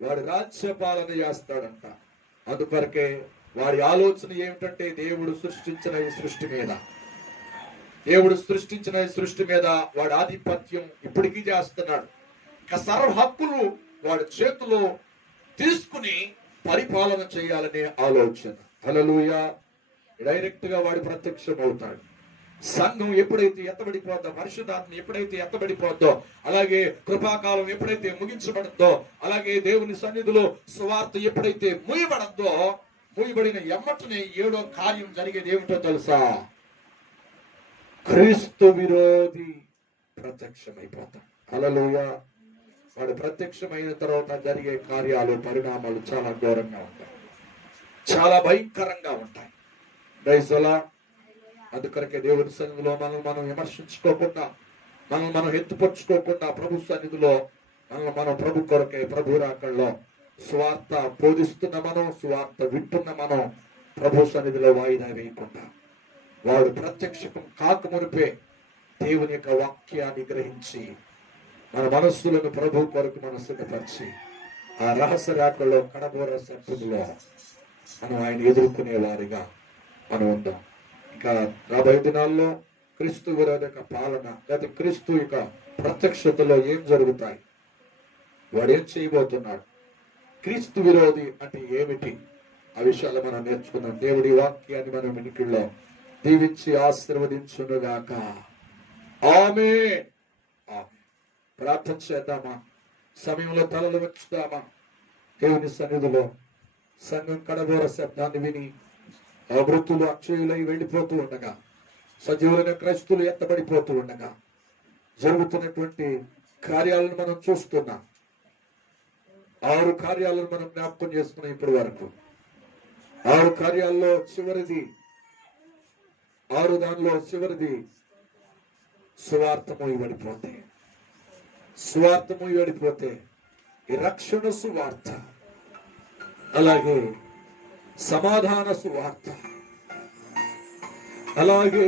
వాడి రాజ్య పాలన చేస్తాడంట. అందుకొరకే వాడి ఆలోచన ఏమిటంటే దేవుడు సృష్టించిన ఈ సృష్టి మీద వాడి ఆధిపత్యం ఇప్పటికీ చేస్తున్నాడు. ఇక సర్వ హక్కులు వాడి చేతిలో తీసుకుని పరిపాలన చేయాలనే ఆలోచన. హల్లెలూయా. డైరెక్ట్ గా వాడు ప్రత్యక్షం అవుతాడు. సంఘం ఎప్పుడైతే ఎత్తబడిపోద్దో, పరిశుద్ధాత్మ ఎప్పుడైతే ఎత్తబడిపోద్దో, అలాగే కృపాకాలం ఎప్పుడైతే ముగించబడద్దో, అలాగే దేవుని సన్నిధిలో సువార్త ఎప్పుడైతే మూయబడద్దో, మూయబడిన ఎమ్మటనే 7వ కార్యం జరిగేది ఏమిటో తెలుసా? క్రీస్తు విరోధి ప్రత్యక్షమైపోతాడు. హల్లెలూయా. వాడు ప్రత్యక్షమైన తర్వాత జరిగే కార్యాలు, పరిణామాలు చాలా ఘోరంగా ఉంటాయి, చాలా భయంకరంగా ఉంటాయి. అందుకొరకే దేవుని సన్నిధిలో మనం విమర్శించుకోకుండా, మనం ఎత్తుపరుచుకోకుండా, ప్రభు సన్నిధిలో మనం ప్రభు కొరకే, ప్రభు రాకల్లో స్వార్థ బోధిస్తున్న మనం, స్వార్థ వింటున్న మనం ప్రభు సన్నిధిలో వాయిదా వేయకుండా, వాడు ప్రత్యక్షం కాకమునిపే దేవుని యొక్క వాక్యాన్ని గ్రహించి మన మనస్సులను ప్రభు కొరకు మనం సిద్ధపరిచి ఆ రహస్య రాకల్లో, కడబోర సత్తులో మనం ఆయన ఎదుర్కొనే వారిగా మనం ఉందాం. ఇక రాబోయే దినాల్లో క్రీస్తు విరోధక పాలన లేదా క్రీస్తు యొక్క ప్రత్యక్షతలో ఏం జరుగుతాయి, వాడు ఏం చేయబోతున్నాడు, క్రీస్తు విరోధి అంటే ఏమిటి, ఆ విషయాలు మనం నేర్చుకుందాం. దేవుడి వాక్యాన్ని మనం వినికిల్లో దీవించి ఆశీర్వదించునుగాక. ఆమేన్. ప్రార్థన చేద్దామా? సమయంలో తలలు వచ్చుదామా? దేవుని సన్నిధిలో సంఘం కడబోర శబ్దాన్ని విని ఆ మృతులు అక్షయులై వెళ్ళిపోతూ ఉండగా, సజీవులైన క్రైస్తులు ఎత్తబడిపోతూ ఉండగా జరుగుతున్నటువంటి కార్యాలను మనం చూస్తున్నాం. 6 కార్యాలను మనం జ్ఞాపకం చేసుకున్నాం ఇప్పటి వరకు. 6 కార్యాల్లో చివరిది, 6 దానిలో చివరిది సువార్తము ఇవ్వడిపోతే ఈ రక్షణ సువార్త, అలాగే సమాధాన సువార్త, అలాగే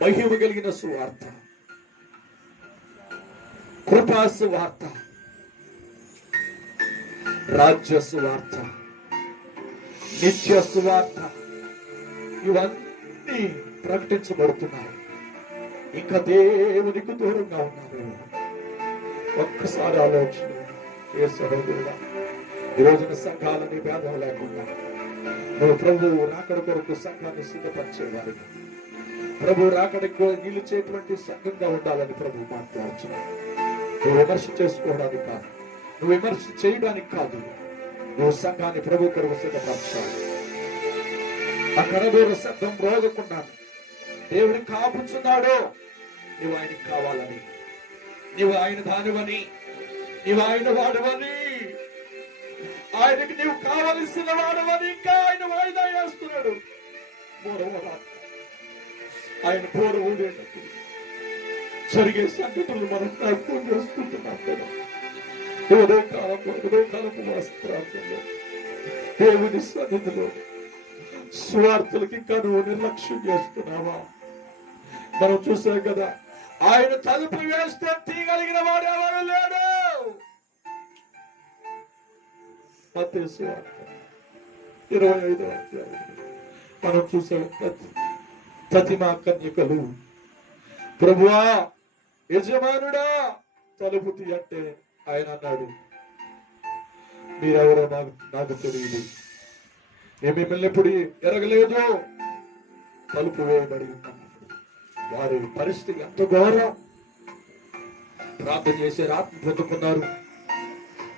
మహిమ కలిగిన సువార్త, కృపా సువార్త, రాజ్య సువార్త, నిత్య సువార్త, ఇవన్నీ ప్రకటించబడుతున్నాయి. ఇంకా దేవునికి దూరంగా ఉన్నారు. ఒక్కసారి ఆలోచన చేసే ఈ రోజున సంఘాలని భేదం లేకుండా నువ్వు ప్రభు రాకడ కొరకు సంఘాన్ని సిద్ధపరిచేవారిగా, ప్రభు రాకడకు నిలిచేటువంటి సంఘంగా ఉండాలని ప్రభు మాట్లాడుతున్నాడు. నువ్వు విమర్శ చేసుకోవడానికి కాదు, నువ్వు విమర్శ చేయడానికి కాదు, నువ్వు సంఘాన్ని ప్రభు కొరకు సిద్ధపరచాలి. ఆ కరదూర శబ్దం రోగకుండా దేవుడికి కాపుచున్నాడు. నువ్వు ఆయనకి కావాలని, నువ్వు ఆయన దానివని, నువ్వు ఆయన వాడవని, ఆయనకి నీవు కావలసిన వాడవని ఇంకా ఆయన వాయిదా వేస్తున్నాడు. ఆయన పోర ఊడేటప్పుడు జరిగే సంఘటనలు మనం జ్ఞాపకం చేసుకుంటున్నాం కదా. ఉదయకాలపు వాస్తవాల్లో దేవుని సన్నిధిలో స్వార్థులకి ఇంకా నువ్వు నిర్లక్ష్యం చేస్తున్నావా? మనం చూసాం కదా, ఆయన తలుపు వేస్తే తీయగలిగిన వాడు ఎవరు లేడు. మత్తయి సువార్త 25వ అధ్యాయం మనం చూసాం. ప్రతిమా కన్యకలు ప్రభువా యజమానుడా తలుపు తీయంటే ఆయన అన్నాడు, మీరెవరో నాకు తెలియదు, నేను మిమ్మల్ని ఎప్పుడు ఎరగలేదు. తలుపు వేయబడి ఉన్నాను. వారి పరిస్థితి ఎంత ఘోరం. ప్రార్థన చేసే రాత్రి పొందుకున్నారు,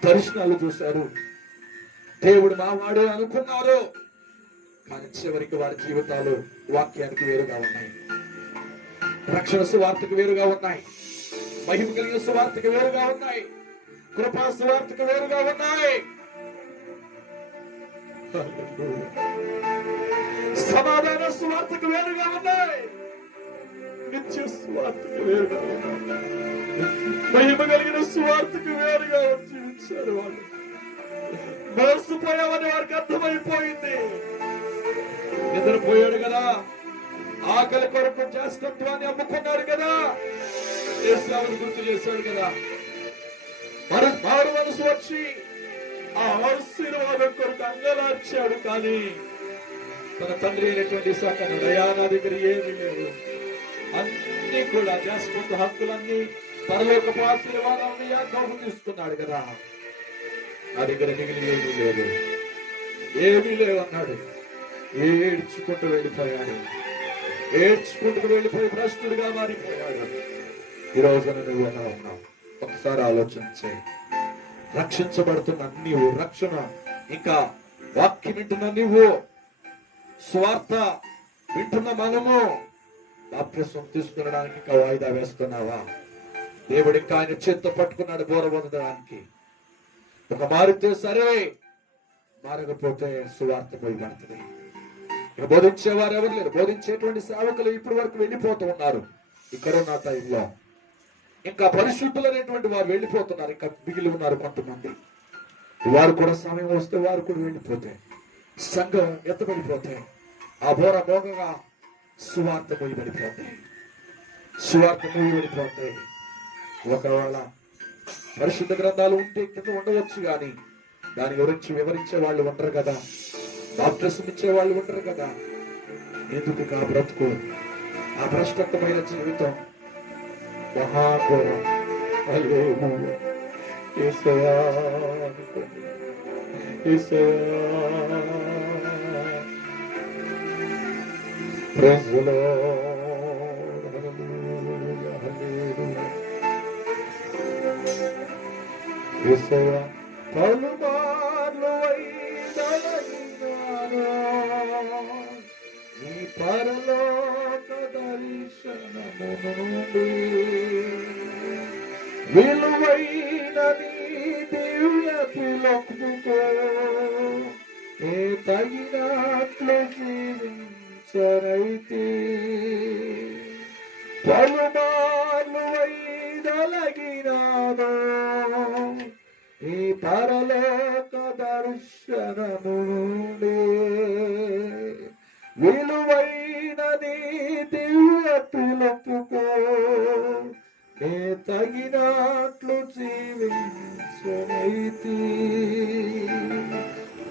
దర్శనాలు చూశారు, దేవుడు మావాడు అనుకున్నారు. కానీ చివరికి వారి జీవితాలు వాక్యానికి వేరుగా ఉన్నాయి, రక్షణ సువార్తకు వేరుగా ఉన్నాయి, మహిమ కలిగిన సువార్తకు వేరుగా ఉన్నాయి, కృపా సువార్తకు వేరుగా ఉన్నాయి, సమాధాన సువార్తకు వేరుగా ఉన్నాయి, నిత్య సువార్తకు వేరుగా ఉన్నాయి, మహిమ కలిగిన సువార్తకు వేరుగా జీవించారు. వాళ్ళు మోసపోయామని వారికి అర్థమైపోయింది. నిద్రపోయాడు కదా, ఆకలి కొరకు చేస్తత్వాన్ని అమ్ముకున్నారు కదా, దేశాలను గుర్తు చేశాడు కదా. మారు మనసు వచ్చి ఆ ఆశీర్వాదం కొరకు అంగలార్చాడు. కానీ తన తండ్రి అయినటువంటి సకను దయానా దగ్గర ఏమీ లేదు. అన్ని కూడా దేశపొంత హక్కులన్నీ పరలోకపు ఆశీర్వాదాన్ని యాకోబు తీసుకున్నాడు కదా. నా దగ్గర మిగిలి ఏమీ లేదు, ఏమీ లేవు అన్నాడు. ఏడ్చుకుంటూ వెళ్ళిపోయాడు, ఏడ్చుకుంటూ వెళ్ళిపోయి భ్రష్టుడిగా మారిపోయాడు. ఈ రోజున నువ్వు ఎలా ఉన్నావు ఒకసారి ఆలోచించే. రక్షించబడుతున్న నీవు, రక్షణ ఇంకా వాక్యం వింటున్న నీవు, స్వార్థ వింటున్న మనము బాప్తిస్మం తీసుకునడానికి ఇంకా వాయిదా వేస్తున్నావా? దేవుడు ఇంకా ఆయన చేత్తో పట్టుకున్నాడు బోర పొందడానికి. ఒక మారితే సరే, మారకపోతే సువార్త పోయబడుతుంది. ఇక బోధించేవారు ఎవరు లేరు. బోధించేటువంటి సేవకులు ఇప్పటి వరకు వెళ్ళిపోతూ ఉన్నారు. ఈ కరోనా టైంలో ఇంకా పరిశుద్ధులు అనేటువంటి వారు వెళ్ళిపోతున్నారు. ఇంకా మిగిలి ఉన్నారు కొంతమంది. వారు కూడా సమయం వస్తే వారు కూడా వెళ్ళిపోతే, సంఘం ఎత్తబడిపోతే, ఆ బోర మోగగా సువార్త పోయబడిపోతే, సువార్త పోయబడిపోతే. ఒకవేళ పరిశుద్ధ గ్రంథాలు ఉంటే కింద ఉండవచ్చు, కానీ దాని గురించి వివరించే వాళ్ళు ఉంటారు కదా, బాప్తిస్మం ఇచ్చే వాళ్ళు ఉంటారు కదా. ఎందుకు ఆ బ్రతుకు, ఆ భ్రష్టత్వమైన జీవితం మహాఘోరం. హల్లెలూయా. యేసయ్యా అనుకోండి, Yesayya. Praise the Lord. Hallelujah, hallelujah. Yesayya పలుమార్లు వైదొలగినాను, నీ పరలోక దర్శనము నుండి, విలువైన నీ దివ్య పిలుపుకు నే తగినట్లు జీవించరైతి. పలుమార్లు వైదొలగినాను, ఈ పరలోక దర్శనము నుండి, విలువైన నీ దివ్య పిలుపుకు నే తగినట్లు జీవించరైతి.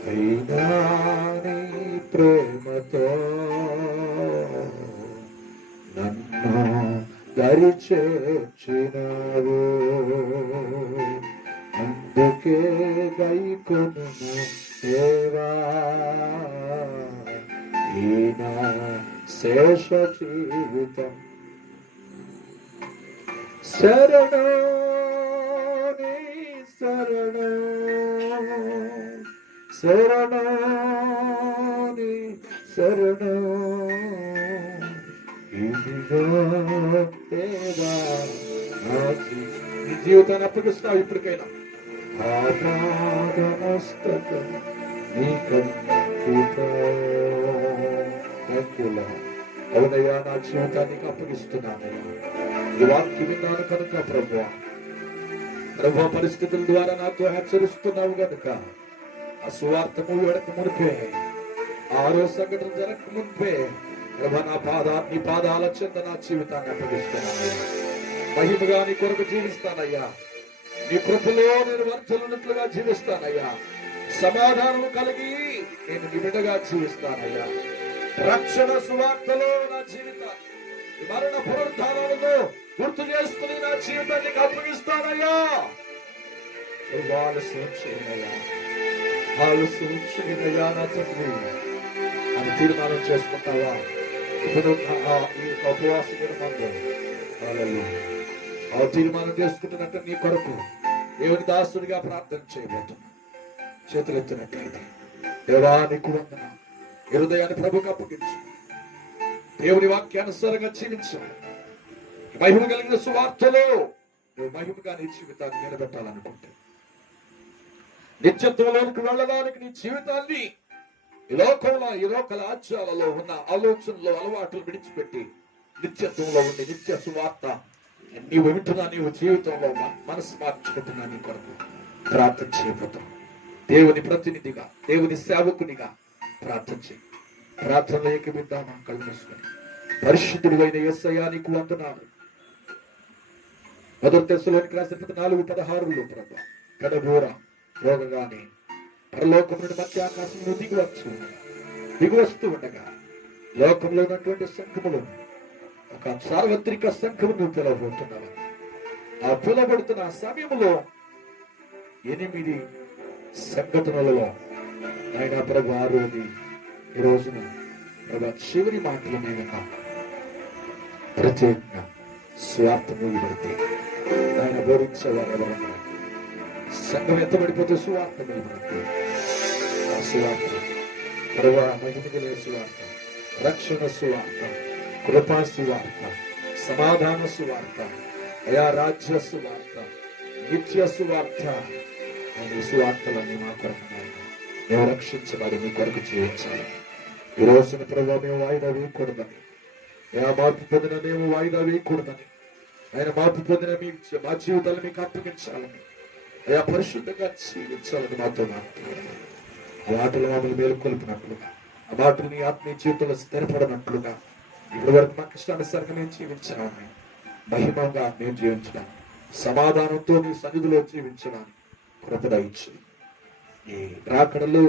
అయినా నీ ప్రేమతో నన్ను దరి చేర్చినావు, అందుకే గైకొనుము దేవా ఈనా శేష జీవితం. శరణం శరణం శరణాని శరణం ఇదిగో దేవా నా నీ జీవితాన్ని అప్పగిస్తావు ఇప్పటికైనా ఆపాదమస్తకం అవునయ్యా నా జీవితానికి అప్పగిస్తున్నానయ్యా ఈ వాక్యం విన్నాను కనుక ప్రభు పరిస్థితుల ద్వారా నాతో హెచ్చరిస్తున్నావు కనుక ఆ సువార్తము వెడక మునిపే ఆరో సంఘటన జరగక మునిపే ప్రభు నీ పాదాల చెంత నా జీవితాన్ని అప్పగిస్తున్నాను మహిమగా నీ కొరకు జీవిస్తానయ్యా నీ కృపలో నేను వర్చలున్నట్లుగా జీవిస్తానయ్యా సమాధానం కలిగి నేను నీ బిడ్డగా జీవిస్తానయ్యా రక్షణ సువార్తలో నా జీవితాన్ని మరణ పునరుద్ధానాలతో గుర్తు చేసుకుని నా జీవితాన్ని అప్పగిస్తానయ్యా ఆలస్యం చేయనయ్యా నా తండ్రి అని తీర్మానం చేసుకుంటావా ఇప్పుడు ఈ ఉపవాస దినమందు ఆ తీర్మానం చేసుకుంటున్నట్టు నీ కొరకు దేవుని దాసుడిగా ప్రార్థన చేయబోతున్నా చేతులు ఎత్తినట్లయితే దేవా నీకు వందన హృదయాన్ని ప్రభుకు అప్పగించు దేవుని వాక్యానుసారంగా జీవించు మహిమ కలిగిన సువార్తలో నువ్వు మహిమగా నీ జీవితాన్ని నిలబెట్టాలనుకుంటే నిత్యత్వంలోనికి వెళ్ళడానికి నీ జీవితాన్ని ఈ లోకంలో ఈ లోక రాజ్యాలలో ఉన్న ఆలోచనలు అలవాట్లు విడిచిపెట్టి నిత్యత్వంలో ఉండి నిత్య సువార్త నీవు వింటున్నా నీవు జీవితంలో మనసు మార్చుకుంటున్నా నీ కొరకు ప్రార్థన చేయబోతున్నావు దేవుని ప్రతినిధిగా దేవుని సేవకునిగా ప్రార్థన చేయి ప్రార్థనలో ఏకమిద్దామా కళ్ళు మూసుకొని పరిశుద్ధుడు అయిన యేసయ్యా నీకు వందనాలు మొదటి దశలోనికి రాసిన 4:16 ప్రభు కడబోర రోగగానే పరలోకం నుండి మధ్యాకాశంలో దిగివస్తూ ఉండగా లోకంలో ఉన్నటువంటి సంఘములు ఒక సార్వత్రిక సంఘమును పిలవబోతున్నావు ఆ పిలవబడుతున్న సమయంలో 8 సంఘటనలలో ఆయన ప్రభు 6ది ఈ రోజున ప్రభు చివరి మాటలు మేము ప్రత్యేకంగా స్వార్థము పడితే ఆయన బోధించేవారు ఎవరన్నా సంఘం ఎత్తబడిపోతే సువార్త ఆ సువార్త ప్రభు మహిమగలే సువార్త రక్షణ సువార్త కృపా సువార్త సమాధాన సువార్త అయా రాజ్య సువార్త నిత్య సువార్త ఈ సువార్తలన్నీ మా కొరకు మేము రక్షించబడి మీ కొరకు జీవించాలి ఈ రోజున ప్రభు మేము వాయిదా వేయకూడదని అయా మార్పు పొందిన మేము వాయిదా వేయకూడదని ఆయన మార్పు పొందిన మా జీవితాలు మీకు అప్పగించాలని అయా పరిశుద్ధంగా జీవించాలని మాతో మాట్లాడాలి ఆ మాటలు మమ్మల్ని మేలుకొల్పినట్లుగా ఆ మాటలు నీ ఆత్మీయ జీవితంలో స్థిరపడినట్లుగా ఇప్పటి వరకు మాకు ఇష్టానుసారంగా మేము జీవించాలని మహిమంగా మేము జీవించడానికి సమాధానంతో నీ సన్నిధిలో జీవించడానికి కృపద ఇచ్చి ఈ రాకడలో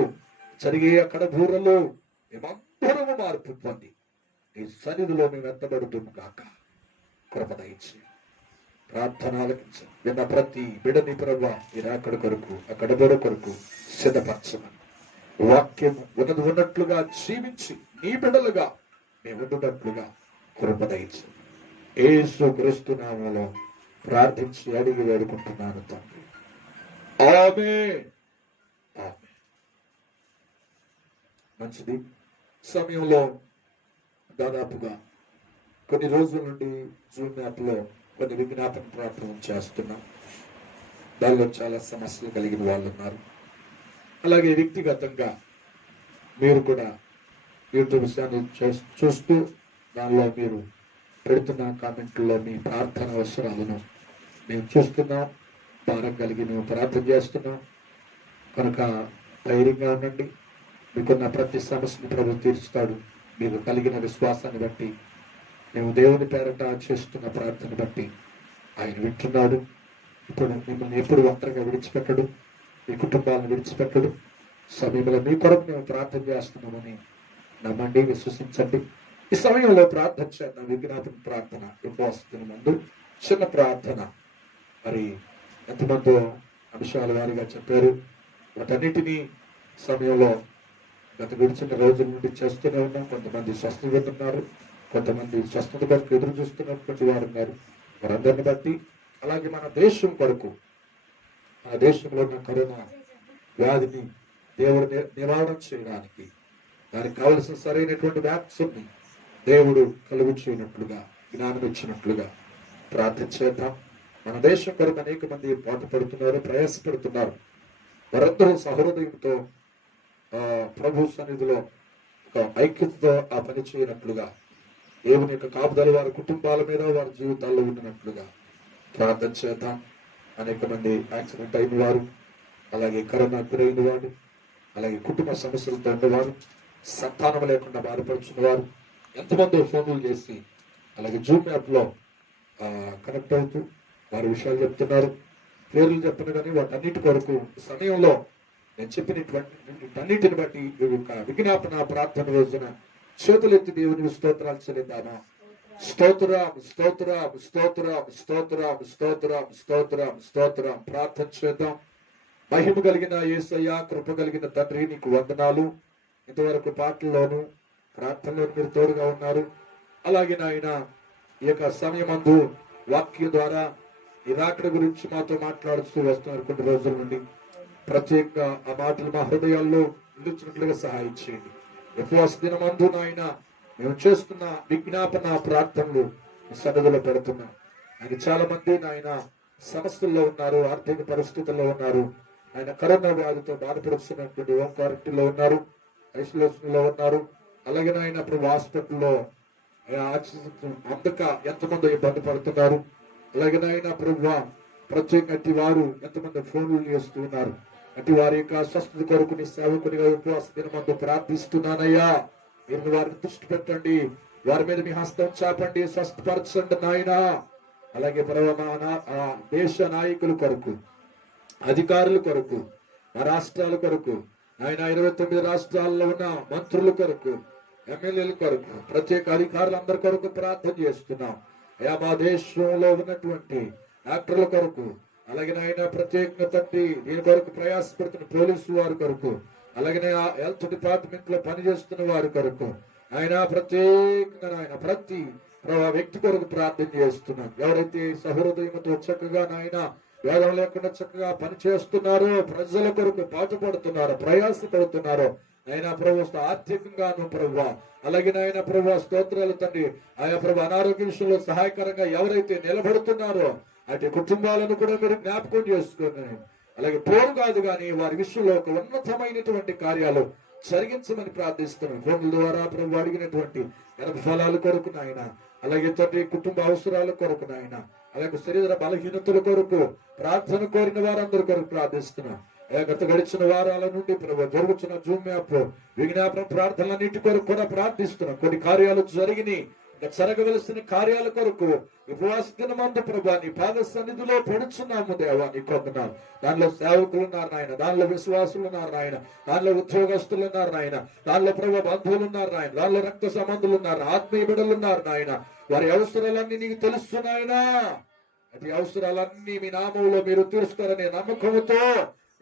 జరిగే అక్కడ బూరలో మేమందరము మార్పు పొంది నీ సన్నిధిలో మేము ఎత్తబడుతుంది కాక కృపద ఇచ్చి ప్రార్థన ఆలకించు విన్న ప్రతి బిడని ప్రభు ఈ రాకడ కొరకు అక్కడ బోర కొరకు సిద్ధపరచమని వాక్యం ఉన్నట్లుగా జీవించి నీ బిడలుగా మేము ఉన్నట్లుగా కృపద ఇచ్చి యేసు క్రీస్తు నామములో ప్రార్థించి అడిగి వేడుకుంటున్నాను తండ్రి ఆమేన్. మంచిది సమయంలో దాదాపుగా కొన్ని రోజుల నుండి జూన్ యాప్లో కొన్ని విజ్ఞాపన ప్రార్థన చేస్తున్నాం. దానిలో చాలా సమస్యలు కలిగిన వాళ్ళు ఉన్నారు. అలాగే వ్యక్తిగతంగా మీరు కూడా యూట్యూబ్ ఛానల్ చూస్తూ దానిలో మీరు పెడుతున్న కామెంట్లో మీ ప్రార్థన అవసరాలను మేము చూస్తున్నాం. భారం కలిగి మేము ప్రార్థన చేస్తున్నాం కనుక ధైర్యంగా ఉండండి. మీకున్న ప్రతి సమస్యను ప్రభు తీరుస్తాడు. మీరు కలిగిన విశ్వాసాన్ని బట్టి మేము దేవుని పేరట చేస్తున్న ప్రార్థన బట్టి ఆయన వింటున్నాడు. ఇప్పుడు మిమ్మల్ని ఎప్పుడు ఒంటరిగా విడిచిపెట్టడు, మీ కుటుంబాలను విడిచిపెట్టడు. సమయంలో మీ కొరకు మేము ప్రార్థన చేస్తున్నామని నమ్మండి, విశ్వసించండి. ఈ సమయంలో ప్రార్థన చేద్దాం. విజ్ఞాపన ప్రార్థన ఉపవాసത്തിന് ముందు చిన్న ప్రార్థన. మరి ఎంతమందో అంశాల వారిగా చెప్పారు. వాటన్నిటినీ సమయంలో గత గడిచిన రోజుల నుండి చేస్తూనే ఉన్నాం. కొంతమంది స్వస్థత ఉన్నారు, కొంతమంది స్వస్థత కొరకు ఎదురు చూస్తున్నటువంటి వారు ఉన్నారు. వారందరిని బట్టి అలాగే మన దేశం కొరకు మన దేశంలో ఉన్న కరోనా వ్యాధిని దేవుడు నివారణ చేయడానికి దానికి కావలసిన సరైనటువంటి వ్యాక్సిన్ ని దేవుడు కలుగు చేయనట్లుగా, జ్ఞానం ఇచ్చినట్లుగా ప్రార్థన చేద్దాం. మన దేశం కొరకు అనేక మంది పాటుపడుతున్నారు, ప్రయాసపడుతున్నారు. వారందరూ సహృదయంతో ప్రభు సన్నిధిలో ఒక ఐక్యతతో ఆ పని చేయనట్లుగా, దేవుని యొక్క కాపుదల వారి కుటుంబాల మీద, వారి జీవితాల్లో ఉండినట్లుగా ప్రార్థన చేద్దాం. అనేక మంది యాక్సిడెంట్ అయిన వారు, అలాగే కరోనా గురైన వారు, అలాగే కుటుంబ సమస్యలతో ఉన్నవారు, సంతానం లేకుండా బాధపడుతున్న వారు ఎంతమంది ఫోన్లు చేసి అలాగే జూమ్ యాప్ లో కనెక్ట్ అవుతూ వారి విషయాలు చెప్తున్నారు. పేర్లు చెప్పను కానీ వాటన్నిటి కొరకు సమయంలో నేను చెప్పినటువంటి బట్టి ఈ యొక్క విజ్ఞాపన ప్రార్థన రోజున చేతులెత్తి దేవునికి స్తోత్రాలు చెల్లిద్దామా. స్తోత్రం, స్తోత్రం, స్తోత్రం, స్తోత్రం, స్తోత్రం, స్తోత్రం, స్తోత్రం. ప్రార్థన చేద్దాం. మహిమ కలిగిన యేసయ్య, కృప కలిగిన తండ్రి, నీకు వందనాలు. ఇంతవరకు పాటల్లోను ప్రార్థనలో మీరు తోడుగా ఉన్నారు. అలాగే నాయన ఈ యొక్క సమయమందు వాక్యం ద్వారా ఈ రాకడ గురించి మాతో మాట్లాడుతూ వస్తున్నారు కొన్ని రోజుల నుండి. ప్రత్యేకంగా ఆ మాటలు మా హృదయాల్లో నిలిచినట్లుగా సహాయం చేయండి. ఉపవాస దినమందు నాయన మేము చేస్తున్న విజ్ఞాపన ప్రార్థనలు సన్నిధిలో పెడుతున్నాం. ఆయన చాలా మంది నాయన సమస్యల్లో ఉన్నారు, ఆర్థిక పరిస్థితుల్లో ఉన్నారు. ఆయన కరోనా వ్యాధితో బాధపడుతున్నటువంటి హోమ్ క్వారంటైన్ లో ఉన్నారు, ఐసోలేషన్ లో ఉన్నారు. అలాగే ఆయన ఇప్పుడు హాస్పిటల్లో అందక ఎంతమంది ఇబ్బంది పడుతున్నారు. అలాగే ఆయన ప్రభు ప్రత్యేక అట్టి వారు ఎంతమంది ఫోన్లు చేస్తూ ఉన్నారు. అటు వారి యొక్క స్వస్థత కొరకు నీ సేవకునిగా ఉపవాస దినమందు ప్రార్థిస్తున్నానయ్యా. మీరు వారిని దృష్టి పెట్టండి, వారి మీద మీ హస్తం చాపండి, స్వస్థపరచండి నాయన. అలాగే దేశ నాయకుల కొరకు, అధికారుల కొరకు, మా రాష్ట్రాల కొరకు, ఆయన 29 రాష్ట్రాల్లో ఉన్న మంత్రుల కొరకు, ఎమ్మెల్యేల కొరకు, ప్రత్యేక అధికారులందరి కొరకు ప్రార్థన చేస్తున్నాం. మా దేశంలో ఉన్నటువంటి యాక్టర్ల కొరకు, అలాగే ఆయన ప్రత్యేకంగా తండ్రి దీని కొరకు ప్రయాసపడుతున్న పోలీసు వారి కొరకు, అలాగే హెల్త్ డిపార్ట్మెంట్ లో పనిచేస్తున్న వారి కొరకు, ఆయన ప్రత్యేకంగా ఆయన ప్రతి వ్యక్తి కొరకు ప్రార్థన చేస్తున్నాం. ఎవరైతే సహృదయంతో చక్కగా నాయన వేదం లేకుండా చక్కగా పని చేస్తున్నారో, ప్రజల కొరకు పాటుపడుతున్నారో, ప్రయాసపడుతున్నారో ఆయన ప్రభు ఆర్థికంగాను ప్రభు, అలాగే ఆయన ప్రభు స్తోత్రాలు తండ్రి. ఆయా ప్రభు అనారోగ్య విషయంలో సహాయకరంగా ఎవరైతే నిలబడుతున్నారో అటు కుటుంబాలను కూడా మీరు జ్ఞాపకం చేసుకుని, అలాగే పోరు కాదు కానీ వారి విషయంలో ఒక ఉన్నతమైనటువంటి కార్యాలు జరిగించమని ప్రార్థిస్తున్నాం. ఫోన్ల ద్వారా ప్రభు అడిగినటువంటి గర్భఫలాల కొరకు నాయన, అలాగే తండ్రి కుటుంబ అవసరాల కొరకు నాయన, అలాగే శరీర బలహీనతల కొరకు ప్రార్థన కోరిన వారందరి కొరకు ప్రార్థిస్తున్నాం. గత గడిచిన వారాల నుండి ప్రభు జరుగుతున్న జూమ్ యాప్ విజ్ఞాపన ప్రార్థనలన్నిటి కొరకు కూడా ప్రార్థిస్తున్నాం. కొన్ని కార్యాలు జరిగినాయి, ఇంకా జరగవలసిన కార్యాల కొరకు ఉపవాస దినమందు ప్రభు నీ పాద సన్నిధిలో పెడుచున్నాము దేవా. నీ కొందనాలు దానిలో సేవకులు ఉన్నారు నాయన, దానిలో విశ్వాసులు ఉన్నారు నాయన, దానిలో ఉద్యోగస్తులు ఉన్నారు నాయన, దానిలో ప్రభు బంధువులు ఉన్నారు నాయన, దానిలో రక్త సంబంధులు ఉన్నారు, ఆత్మీయ బిడ్డలు ఉన్నారు నాయన. వారి అవసరాలన్నీ నీకు తెలుసు నాయన. అతి అవసరాలన్నీ మీ నామంలో మీరు తీరుస్తారనే నమ్మకంతో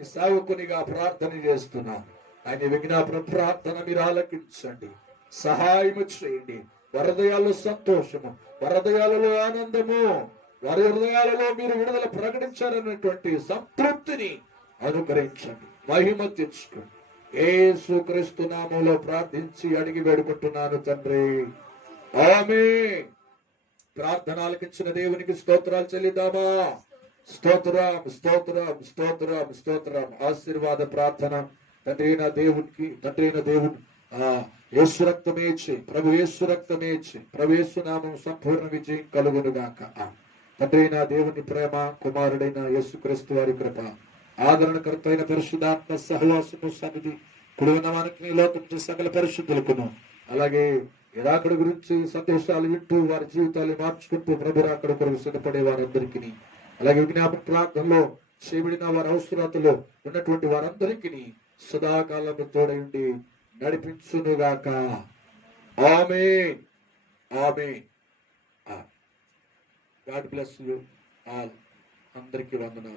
ఈ సేవకునిగా ప్రార్థన చేస్తున్నాను. ఆయన విజ్ఞాపన ప్రార్థన మీరు ఆలకించండి, సహాయము చేయండి. వారి హృదయాల్లో సంతోషము, వారి హృదయాలలో ఆనందము, వారి హృదయాలలో మీరు విడుదల ప్రకటించారన్నటువంటి సంతృప్తిని అనుగ్రహించండి. మహిమ తెచ్చుకోండి. యేసుక్రీస్తు నామములో ప్రార్థించి అడిగి వేడుకుంటున్నాను తండ్రి, ఆమేన్. ప్రార్థన ఆలకించిన దేవునికి స్తోత్రాలు చెల్లిద్దామా. స్తోత్రం, స్తోత్రం, స్తోత్రం, స్తోత్రం. ఆశీర్వాద ప్రార్థన తండ్రి అయిన దేవుడు యేసు రక్తమే ఇచ్చి, ప్రభు యేసు రక్తమే ఇచ్చి, ప్రభు యేసు నామం సంపూర్ణ విజయం కలుగును గాక. తండ్రి అయిన దేవుని ప్రేమ, కుమారుడైన యేసుక్రీస్తు వారి కృప, ఆదరణకర్త అయిన పరిశుద్ధాత్మ సహవాసము సన్నిధి కుడివనవానికి లోకం సకల పరిశుద్ధులకును, అలాగే రాకడ గురించి సందేశాలు వింటూ వారి జీవితాలు మార్చుకుంటూ ప్రభు రాకడ కొరకు సిద్ధపడే వారందరికీ, అలాగే విజ్ఞాపన ప్రాంతంలో చేయబడిన వారి అవసరాలతో ఉన్నటువంటి వారందరికీ సదాకాలం తోడైండి నడిపించునుగాక. Amen, amen. God bless you all. అందరికీ వందనాలు.